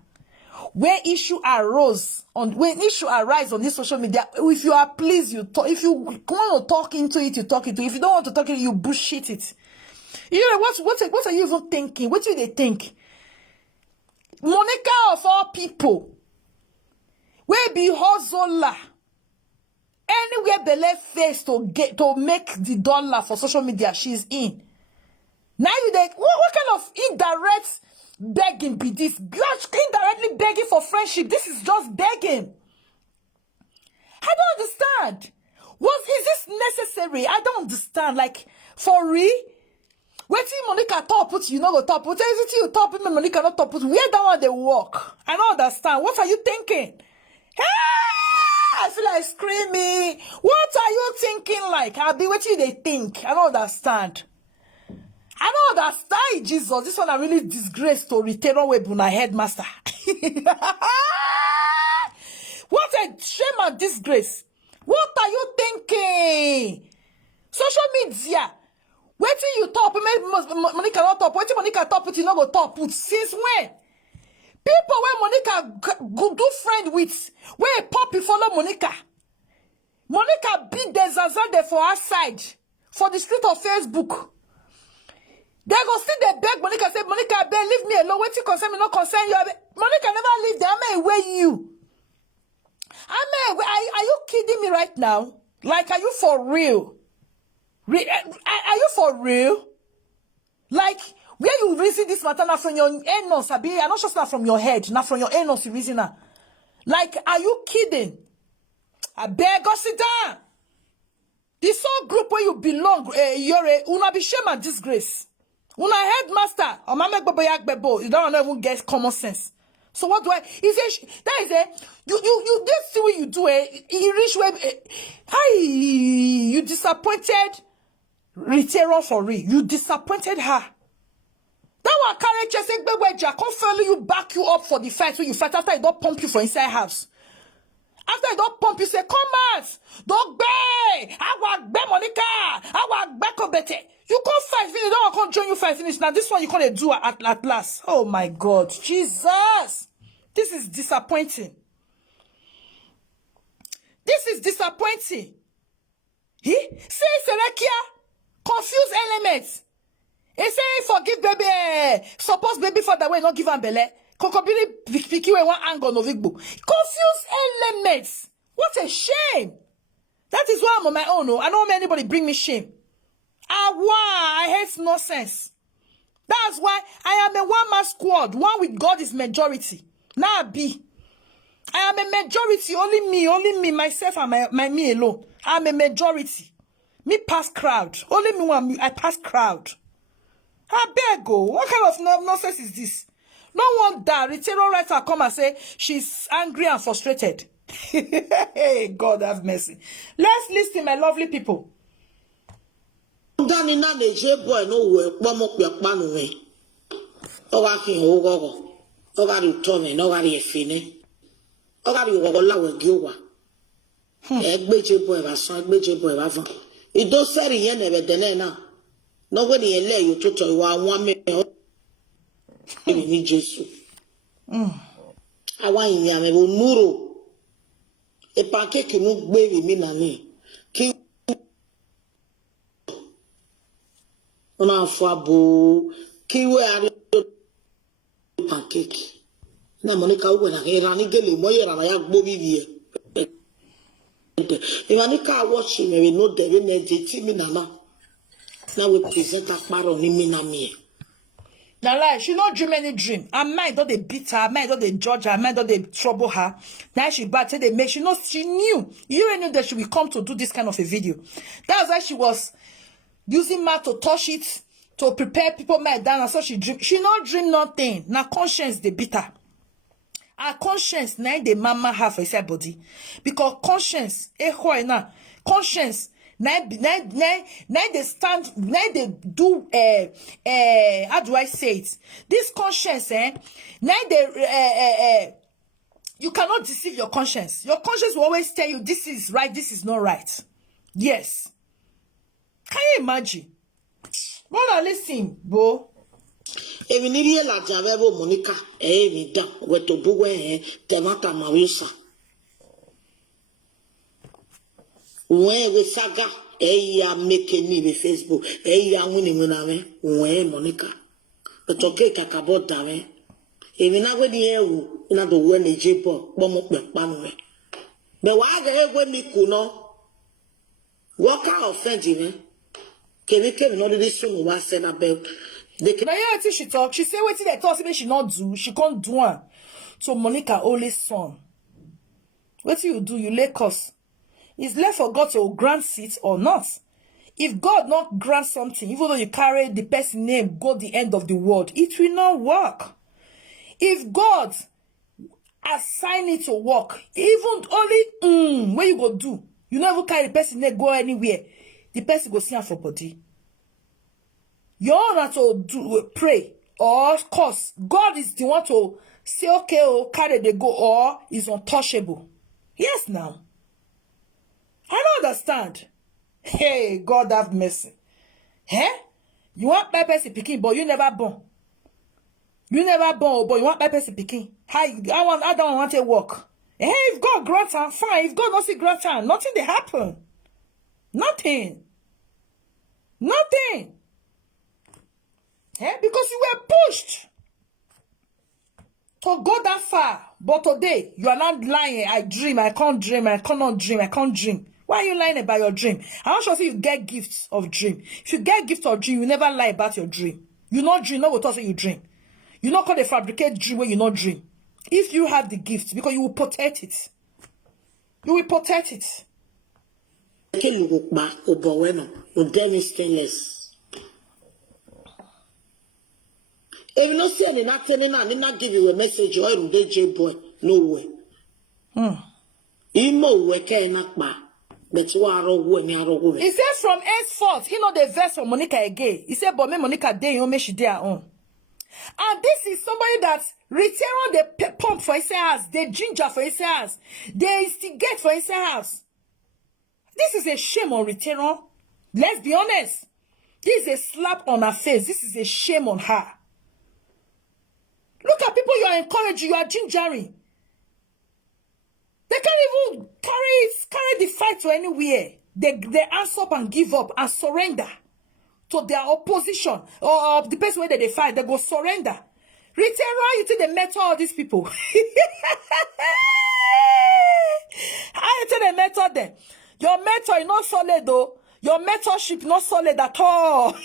where issue arose on when issue arise on this social media, if you are pleased, you talk. If you want to talk into it, you talk into it. If you don't want to talk into it, you bullshit it. You know what are you even thinking? What do they think? Monica of all people. Where be hustler anywhere belle face to make the dollar for social media, she's in. Now you like what kind of indirect begging be this? You're indirectly begging for friendship. This is just begging. I don't understand. Is this necessary? I don't understand. Like, for real? Waiting Monica top put, you know go top put. Is it you top put, Monica not top put? Where that one they work? I don't understand. What are you thinking? I feel like screaming. What are you thinking like? I'll be waiting they think. I don't understand. I don't understand, Jesus. This one I really disgrace to retain on Webuna headmaster. What a shame and disgrace. What are you thinking? Social media. Waiting you top, Monica not top. Waiting Monica top, you not go top. Since when? People where Monica do friend with, where Poppy follow Monica. Monica beat the Zazade for her side, for the street of Facebook. They go see the beg Monica, say, Monica, beg, leave me alone. What you concern me, not concern you. Monica never leave them. I'm away you. Are you kidding me right now? Like, are you for real? Are you for real? Like, where you reason this matter now from your anus, I'm not just not from your head, not from your anus, you reason now. Like, are you kidding? I beg, go sit down. This whole group where you belong, Iyore, una be shame and disgrace. Una headmaster, or mama boboyak bebo, you don't even get common sense. So what do I? He says that is you this thing you do you reach where you disappointed retailer for real. You disappointed her. That one character say baby Jack come follow you back you up for the fight so you fight after he don't pump you for inside house. After he don't pump you say come out, don't be I want be Monica, I want be Kobete. You can't fight finish, don't come join you fight finish. Now this one you can't do at last. Oh my God, Jesus. This is disappointing. This is disappointing. He say Serekia, confuse elements. He say forgive baby, suppose baby for that way not give him belly. Kokobiri piki we one angle no vigbo. Confuse elements. What a shame. That is why I'm on my own. I don't want anybody bring me shame. I hate nonsense. That's why I am a one-man squad. One with God is majority. Now I am a majority. Only me, myself and my me alone. I am a majority. Me pass crowd. Only me one. I pass crowd. I beg go. What kind of nonsense is this? No wonder retailer writer come and say she's angry and frustrated. Hey, God have mercy. Let's listen, my lovely people. Dani na neje boy no we pomo pe panu we. O ga fi ho gogo. O ga ri to me no ga ri efine. O ga ri gogo lawe gi o wa. Egbeje boy ba so egbeje boy ba fun. Ido seri yen na be de na. No we ni ele yo to to wa won me ni Jesu. Awa yin ya me bo nuro. E pancake mu gbe mi na ni. Ki ona fabo kiwe ari pancake na Monica uwe na era ni gele mo yera na ya gbo bibi e Monica watch me we no dey na dey me na we present akparo ni me na me na lie she not dream any dream her mind don't they beat her mind don't they judge her mind don't they trouble her now she bad say they make she knew you knew that she will come to do this kind of a video. That's why she was using mouth to touch it, to prepare people mind down, and so she dream. She not dream nothing. Now conscience they beat her. Our conscience na the mama have for inside body. Because conscience, conscience, na they stand, na they do, how do I say it? This conscience, na they, you cannot deceive your conscience. Your conscience will always tell you this is right, this is not right. Yes. Can you imagine? Well, listen, bo. Evi nirie la javebo Monica mi da weto buwe temata mawisa. We saga ya make ni be Facebook ya nguni nguna we Monica. Betoke kakabo dame. Evi na we di ewu na do we na jepo bomo pe panu me. Be wa ga egwe mi kuno. What kind of offense me? Kemi no dey so wa say na be. Now yeah, she talk. She say wetin they talk say she not do. She can't do one. So Monica only son. What you do? You lay curse. It's left for God to grant it or not. If God not grant something, even though you carry the person name, go the end of the world, it will not work. If God assign it to work, even only what you go do, you never carry the person name go anywhere. The person go see her for body. You want to do pray or curse. God is the one to say, okay, oh, carry they go, or is untouchable. Yes, now. I don't understand. Hey, God have mercy. Eh? You want my person picking, but you never born. You never born, but you want my person picking. I don't want to work. Hey, if God grant her, fine. If God not grant her, nothing they happen. Nothing. Nothing. Because you were pushed to go that far. But today, you are not lying. I dream. I can't dream. I cannot dream. I can't dream. Why are you lying about your dream? I'm not sure if you get gifts of dream. If you get gifts of dream, you never lie about your dream. You not dream. No one tells you dream. You not call a fabricate dream when you not dream. If you have the gift, because you will protect it. You will protect it. If you not see any nothing, they not give you a message or a J boy, no way. Imo weke nakba, but you are all when you are all. He said from henceforth, he know the verse from Monica again. He said, but me Monica day, you make she day her own. And this is somebody that return on the pump for his house, they ginger for his house, they instigate for his house. This is a shame on return. Let's be honest. This is a slap on her face. This is a shame on her. Look at people you are encouraging, you are gingering. They can't even carry the fight to anywhere. They answer up and give up and surrender to their opposition or the person where they fight. They go surrender. Reterra, you think they met all these people? How you think they met all them? Your mentor is not solid though. Your mentorship not solid at all.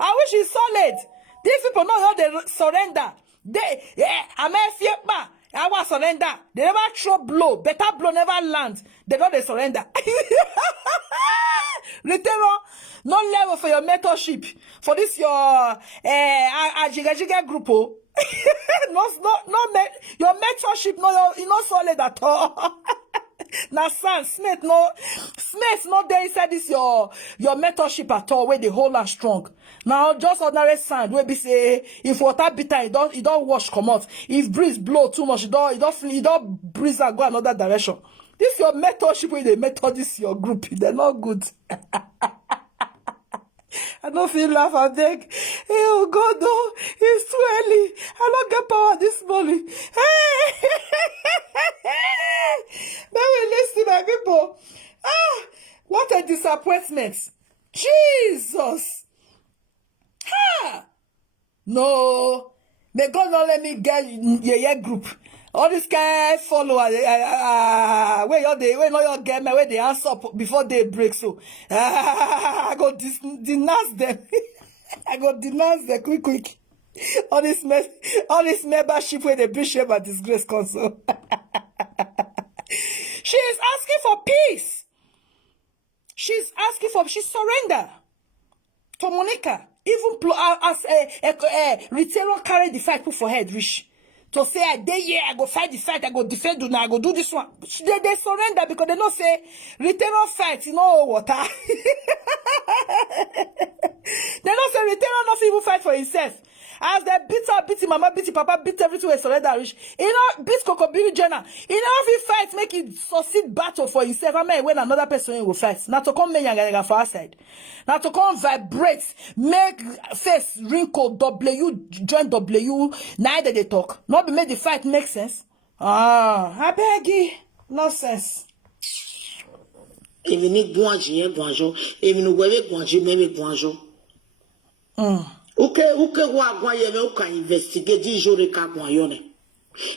I wish it's solid. These people know how they surrender. I'm a I want surrender. They never throw blow. Better blow never land. They know they surrender. Retero, no level for your mentorship. For this your Jiga group. Oh. Your mentorship no solid at all. Now Smith not there inside this your mentorship at all where they hold and strong. Now just ordinary sand where be say if water bitter it don't wash come out. If breeze blow too much it don't breeze and go another direction. This your mentorship where they mentor this your group. They're not good. I don't feel laugh and think, hey, oh God, no, it's too early. I don't get power this morning. Then we listen, my people. What a disappointment. Jesus. No. May God not let me get your group. All this guy follow where not get me where they answer before they break. So I go denounce them. I go denounce them quick. All this membership where they bring shame and disgrace console. She is asking for peace. She surrender to Monica. Even as a retailer carry the fight put for head reach. To say I dey here, I go fight the fight, I go defend you now, I go do this one. They surrender because they don't say retailer fight, you know water. They don't say retailer not even fight for himself. As they beat her, beat him, mama, beat him, papa, beat everything with surrender rich. You know, beat Kokobiri Jenna. You know, if he fight, make it succeed battle for himself. I mean, when another person will fight. Now to come men for our side. Now to come vibrate, make face wrinkle, W, join W. Neither they talk. Not be make the fight make sense. I beg you. Nonsense. Even if bonjour, even if bonjour, maybe bonjour. Uke wa gwa yeme uka investigate Iyore ka gwa yone.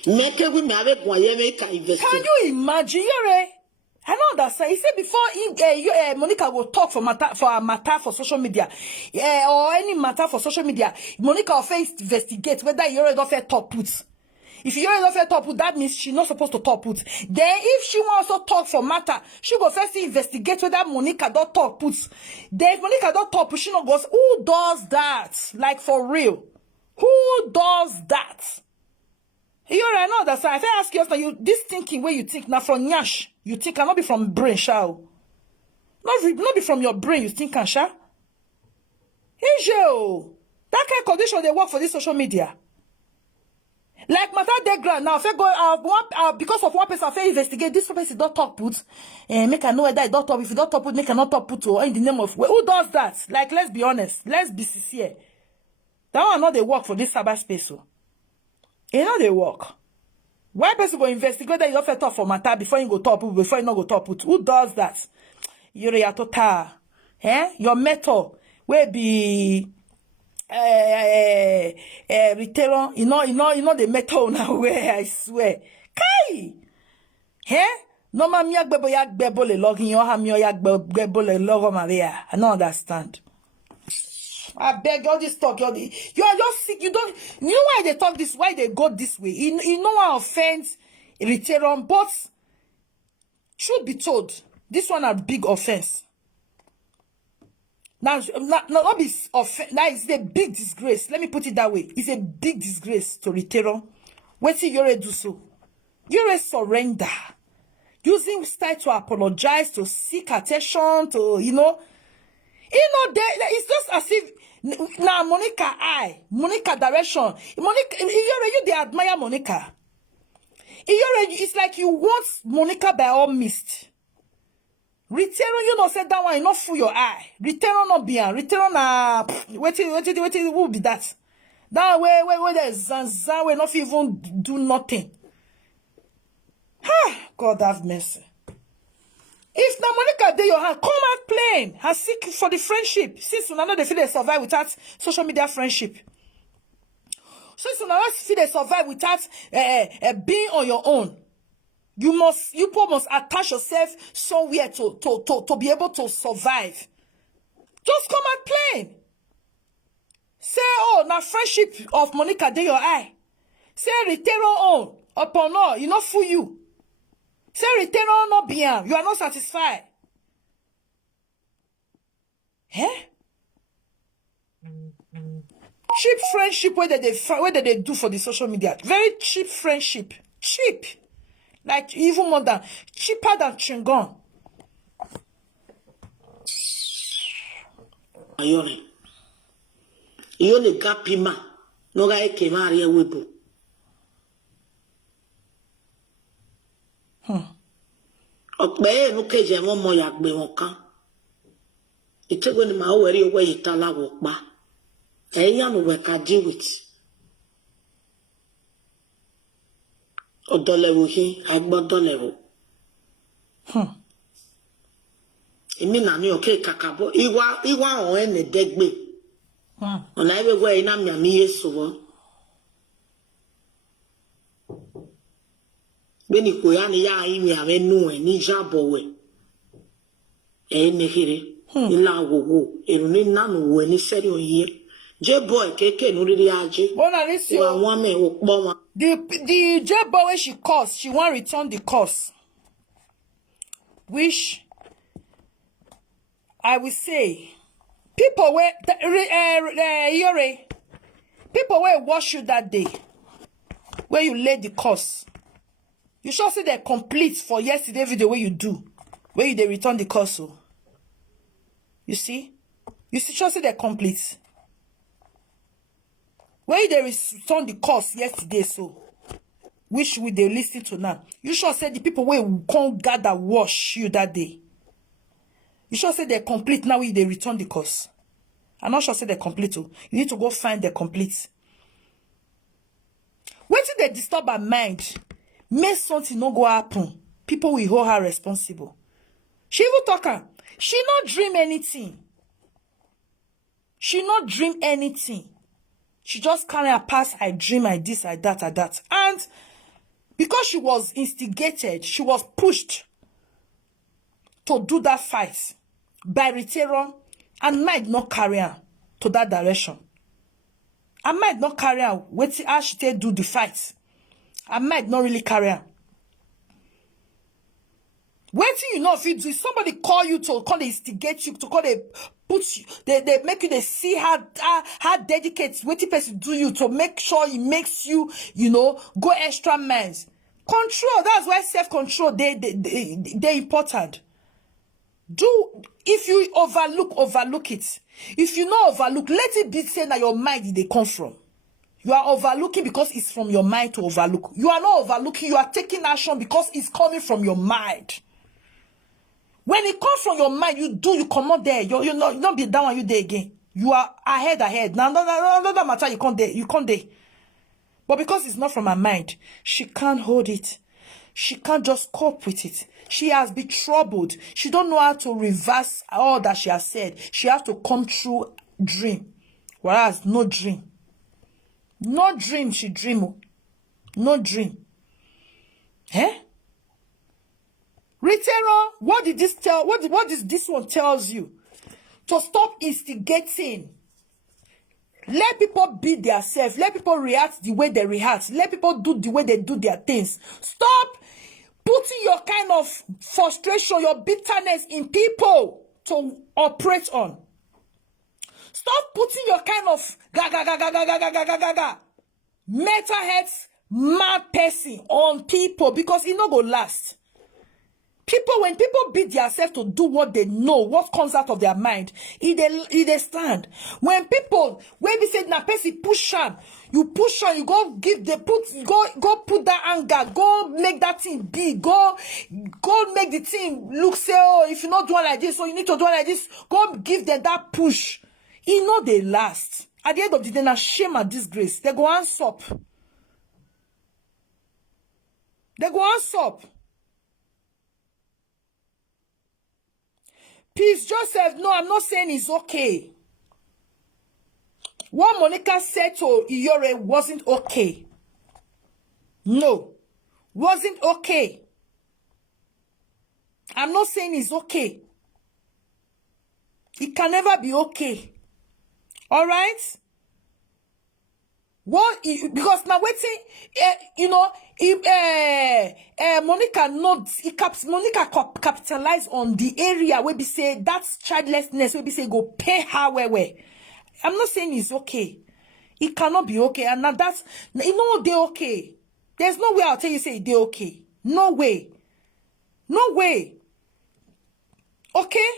Meke we me ave gwa yeme ka investigate. Can you imagine, Iyore? I know that say. He said before Monica will talk for a matter for social media, or any matter for social media. Monica will first investigate whether Iyore don't fair top put. If Iyore don't fair top put, that means she's not supposed to top put. Then if she wants to talk for matter, she go first investigate whether Monica don't top put. Then if Monica don't top put, she no goes, who does that? Like for real, who does that? Iyore, I know that. So if I ask you, this thinking where you think now from Nyash, you think cannot be from brain, shall not be from your brain. You think can shall? Ijeo, that kind of condition they work for this social media. Like matter dead ground now. If I go because of one person, if I investigate this person don't talk put, make I know whether I don't talk. If you don't talk put, make I not talk put. Or in the name of who does that? Like let's be honest, let's be sincere. That one not they work for this cyber space. So. You know they work. Why person go investigate that you don't talk for matter before you go talk put, before you not go talk put? Who does that? You're a total. Your method will be retailer, you know the metal now where I swear. Kai! No ma mi agbebo ya gbebo le login yo ha mi ya gbebo le logo Maria. I don't understand. I beg all this talk, you are just sick. You know why they talk this, why they go this way. You know why offense retailer, but truth be told, this one a big offense. Now, not be offense. That is a big disgrace. Let me put it that way. It's a big disgrace to retailer. What did Iyore do so? Iyore surrender. Using style to apologize, to seek attention, to, it's just as if now Monica direction. Monica, Iyore, you they admire Monica. Iyore, it's like you want Monica by all means. Return, said that one, not fool your eye. Return not be an. Return wait, who be that? That way, there's Zanzan, we not even do nothing. God have mercy. If na Monica dey your hand, come out plain and seek for the friendship. Since you know they feel they survive without social media friendship. Since you know they survive without being on your own. You must attach yourself somewhere to be able to survive. Just come out plain. Say, oh, now friendship of Monica dey your eye. Say return on upon all, you not fool you. Say return on not bien, you are not satisfied. Cheap friendship where they do for the social media. Very cheap friendship. Cheap. Like even more than cheaper than chewing gum. Iyore gapima no ga eke maria webo. Okpe no keje mo ya gbe won kan. Itego ni ma weri owe itala wo pa. Eyan no we ka deal with. Odolewo hin agbodolewo. Emi na ni oke kakabo iwa on ene degbe. Ona ebe gwa ina mi ami Yesu wo. Beni ko ya ni ya imi ame nu ni jabo we. Nehire ila wowo enu ni nanu we ni seri oye. J boy keke no really aje. The J boy when she calls, she won't return the calls. Which I will say People where Iyore, people where wash you that day, where you laid the course. You sure see they complete for yesterday video where you do, where you they return the course. So you see sure see they complete. Where they return the course yesterday, so which we they listen to now. You sure say the people where can't gather wash you that day. You sure say they complete now where they return the course. I'm not sure say they complete. You need to go find the complete. Wait till they disturb her mind. Make something no go happen. People will hold her responsible. She even talk her. She not dream anything. She not dream anything. She just carry her past, I dream, I this, I that, I that. And because she was instigated, she was pushed to do that fight by Ritero, and might not carry her to that direction. I might not carry her. Wait till how she take do the fight. I might not really carry her. Wait till you know if it do somebody call you to call they instigate you, to call they put you, they make you they see how dedicated waiting person do you to make sure it makes you, go extra miles. Control, that's why self-control they important. Do if you overlook it. If you not overlook, let it be said that your mind they come from. You are overlooking because it's from your mind to overlook. You are not overlooking, you are taking action because it's coming from your mind. When it comes from your mind, you come out there. You not be down and you there again. You are ahead. Now, no matter you can't there. But because it's not from her mind, she can't hold it. She can't just cope with it. She has been troubled. She don't know how to reverse all that she has said. She has to come through dream. Whereas no dream. No dream she dream. No dream. Eh? Ritero, what did this tell? What is this one tells you? To stop instigating. Let people be themselves. Let people react the way they react. Let people do the way they do their things. Stop putting your kind of frustration, your bitterness in people to operate on. Stop putting your kind of mental health mad person on people because it not go last. When people beat themselves to do what they know, what comes out of their mind, they stand. When we say na person push on, you go put that anger, go make that thing big, go make the thing look say, oh, if you not do it like this, so you need to do it like this, go give them that push. They last. At the end of the day, na shame and disgrace. They go and stop. Peace Joseph, no, I'm not saying it's okay. What Monica said to Iyore wasn't okay. No, wasn't okay. I'm not saying it's okay. It can never be okay. All right? Because now waiting, Monica capitalize on the area where we say that's childlessness, where we say go pay her where. I'm not saying it's okay. It cannot be okay. And now that's, they okay. There's no way I'll tell you say they okay. No way. No way. Okay?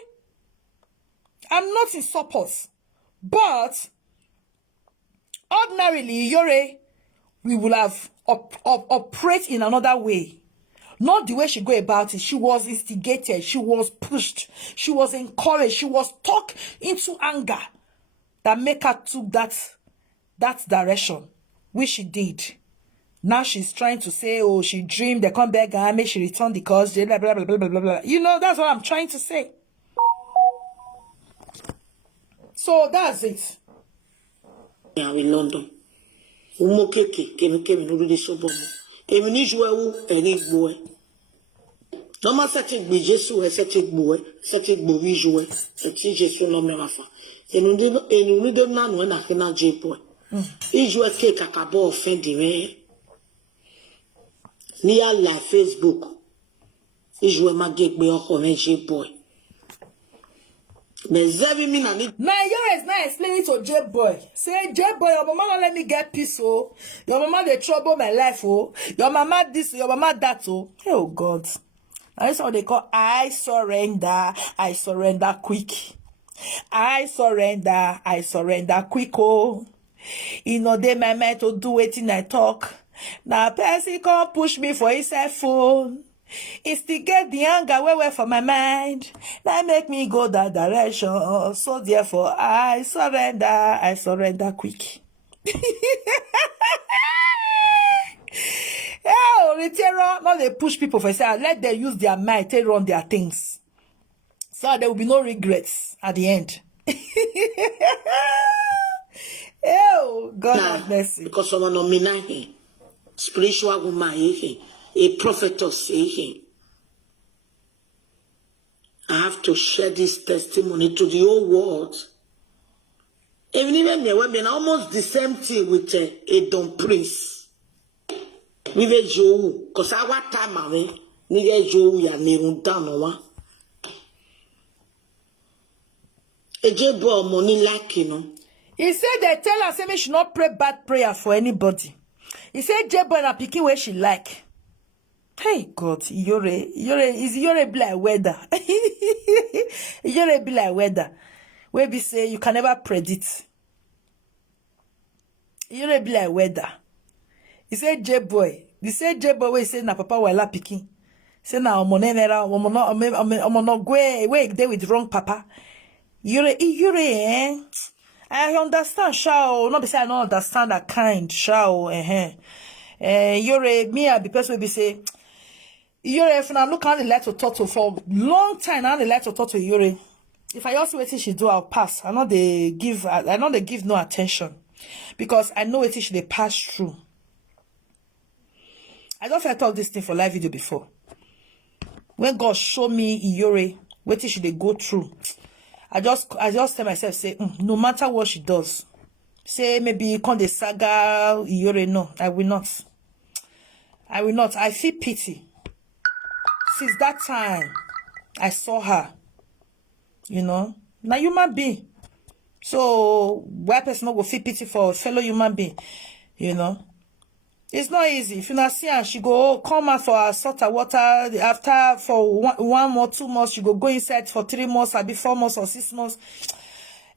I'm not in support. But ordinarily, Iyore, we will have operate in another way. Not the way she go about it. She was instigated. She was pushed. She was encouraged. She was talked into anger that make her took that direction, which she did. Now she's trying to say, oh, she dreamed, they come back and make she return the cause, blah, blah, blah, blah, blah, blah. That's what I'm trying to say. So that's it. Yeah, in London. Umo keke kemi no de so bomo. Emi ni joe wu eri gbo e. No ma sete gbe Jesu e sete gbo wi joe. E ti Jesu no me rafa. Enu ni de na no na ke na jepo. I joe ke kakabo offend me. Ni ya la Facebook. I joe ma gegbe oko me jepo. Me zevi mi na ni. Now Iyore is now explaining to J-Boy. Say, J-Boy, your mama don't let me get peace, oh. Your mama they trouble my life, oh. Your mama this, your mama that, oh. Oh, God. Now that's what they call I surrender quick. I surrender quick, oh. You know, they my mind to do it in I talk. Now, person can't push me for his cell phone. It's to get the anger away from my mind. That make me go that direction. So therefore, I surrender quick. Oh, the terror, now they push people for say, let them use their mind to run their things. So there will be no regrets at the end. Oh, God have mercy. Because someone nominate him. Spiritual woman, a prophetess, I have to share this testimony to the whole world. Even when almost the same thing with a Don Prince. We were Joe, because our time, we were Joe, ya nearun down one. A J-Boy money like, you know. He said they tell her say she should not pray bad prayer for anybody. He said J-Boy na picking where she like. Hey God, Iyore be like weather. Iyore be like weather. Where we say you can never predict. Iyore be like weather. He said J-Boy. He said J-Boy we say na papa wala picking. Say na omo no go where they with wrong papa. Iyore I understand, Shao. Not be say I don't understand that kind, Shao. Iyore, me, I be person will be say, Iyore, if I look at the light to talk to for long time, I the light to talk to Iyore. If I also wait till she do, I'll pass. I know they give no attention because I know what she they pass through. I don't feel talk this thing for live video before. When God show me Iyore, what she they go through. I just tell myself, say, no matter what she does, say maybe come the saga Iyore, no, I will not. I will not. I feel pity. Since that time, I saw her, you know, now human being. So, why person not go feel pity for a fellow human being, you know? It's not easy. If you not see her, she go come out for her salt of water. After for one more 2 months, she go inside for 3 months, or 4 months or 6 months.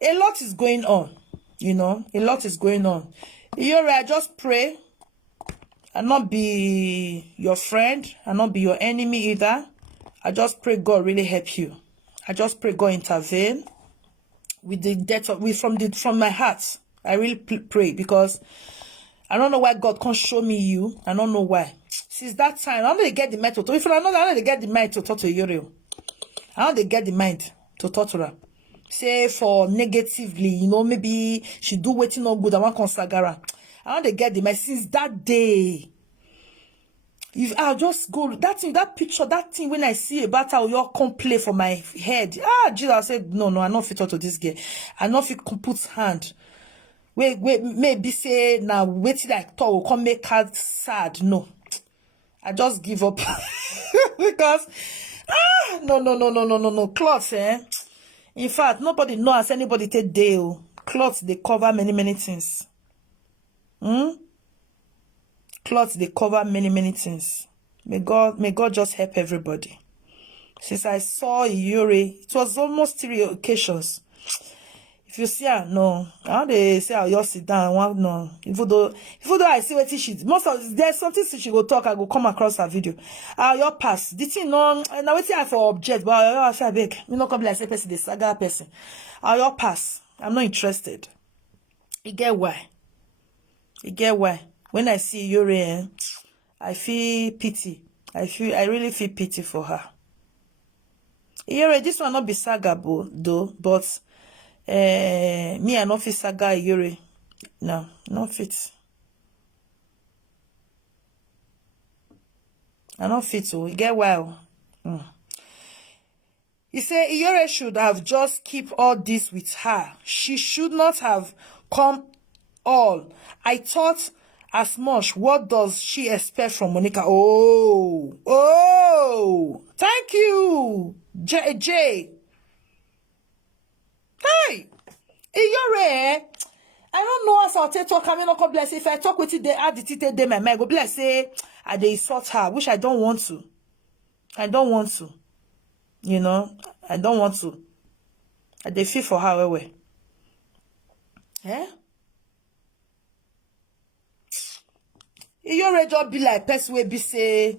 A lot is going on, you know. A lot is going on. Iyore, I just pray. I not be your friend. I not be your enemy either. I just pray God really help you. I just pray God intervene with the death of from my heart. I really pray because I don't know why God can't show me you. I don't know why. Since that time, I don't they get the mind to talk. If I know, I don't they get the mind to talk to Iyore. I don't they get the mind to talk to her. Say for negatively, you know, maybe she do waiting no good. I want consagara. I don't they get the mind since that day. If I just go that thing, that picture, that thing when I see about how you all come play for my head. Jesus, I said no, I not fit to this girl. I not fit put hand. Wait, maybe say now waiting like talk will come make her sad. No, I just give up because no clothes, In fact, nobody knows anybody take deal. Clothes they cover many things. Clothes they cover many things. May God just help everybody. Since I saw Iyore, it was almost 3 occasions. If you see her, no. How they say I'll just sit down one no. Even though I see what she most of there's something she go talk, I go come across her video. I'll your pass. The thing no now wait I for object, but I feel big. Me not come like say person the saga person. I'll your pass. I'm not interested. You get why? When I see Iyore, I feel pity. I really feel pity for her. Iyore, this one not be saga though, but me I not fit saga Iyore. No, not fit. I not fit to get well. He said Iyore should have just keep all this with her. She should not have come all. I thought as much. What does she expect from Monica? Oh, thank you, J. Iyore, I don't know as I'll take talk. I mean, not bless. If I talk with it, they add it they my mind. Go bless. Say, I they insult her, which I don't want to. I don't want to. You know, I don't want to. I they feel for her way. Eh? Iyore just be like person wey be say,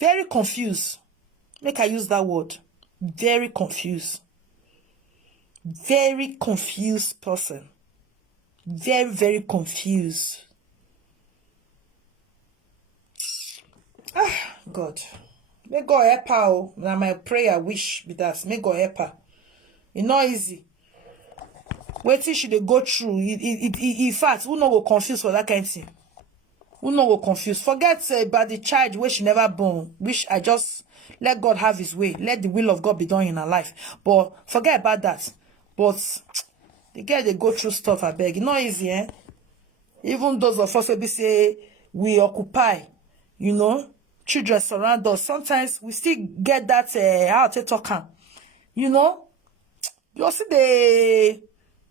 very confused. Make I use that word. Very confused. Very confused person. Very, very confused. God. May God help her. Now my prayer wish be that. May God help her. It's not easy. Wetin she dey go through. In fact, who no go confuse for that kind of thing? Who no go confuse? Forget about the child where she never born. Which I just let God have his way. Let the will of God be done in her life. But forget about that. But the girl they go through stuff, I beg. It's not easy, eh? Even those of us will be say we occupy, you know, children surround us. Sometimes we still get that how to talk, you know. You see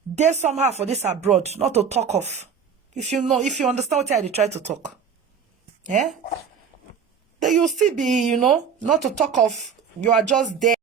they somehow for this abroad, not to talk of. If you understand what I try to talk. Yeah? Then you'll still be, you know, not to talk of, you are just there.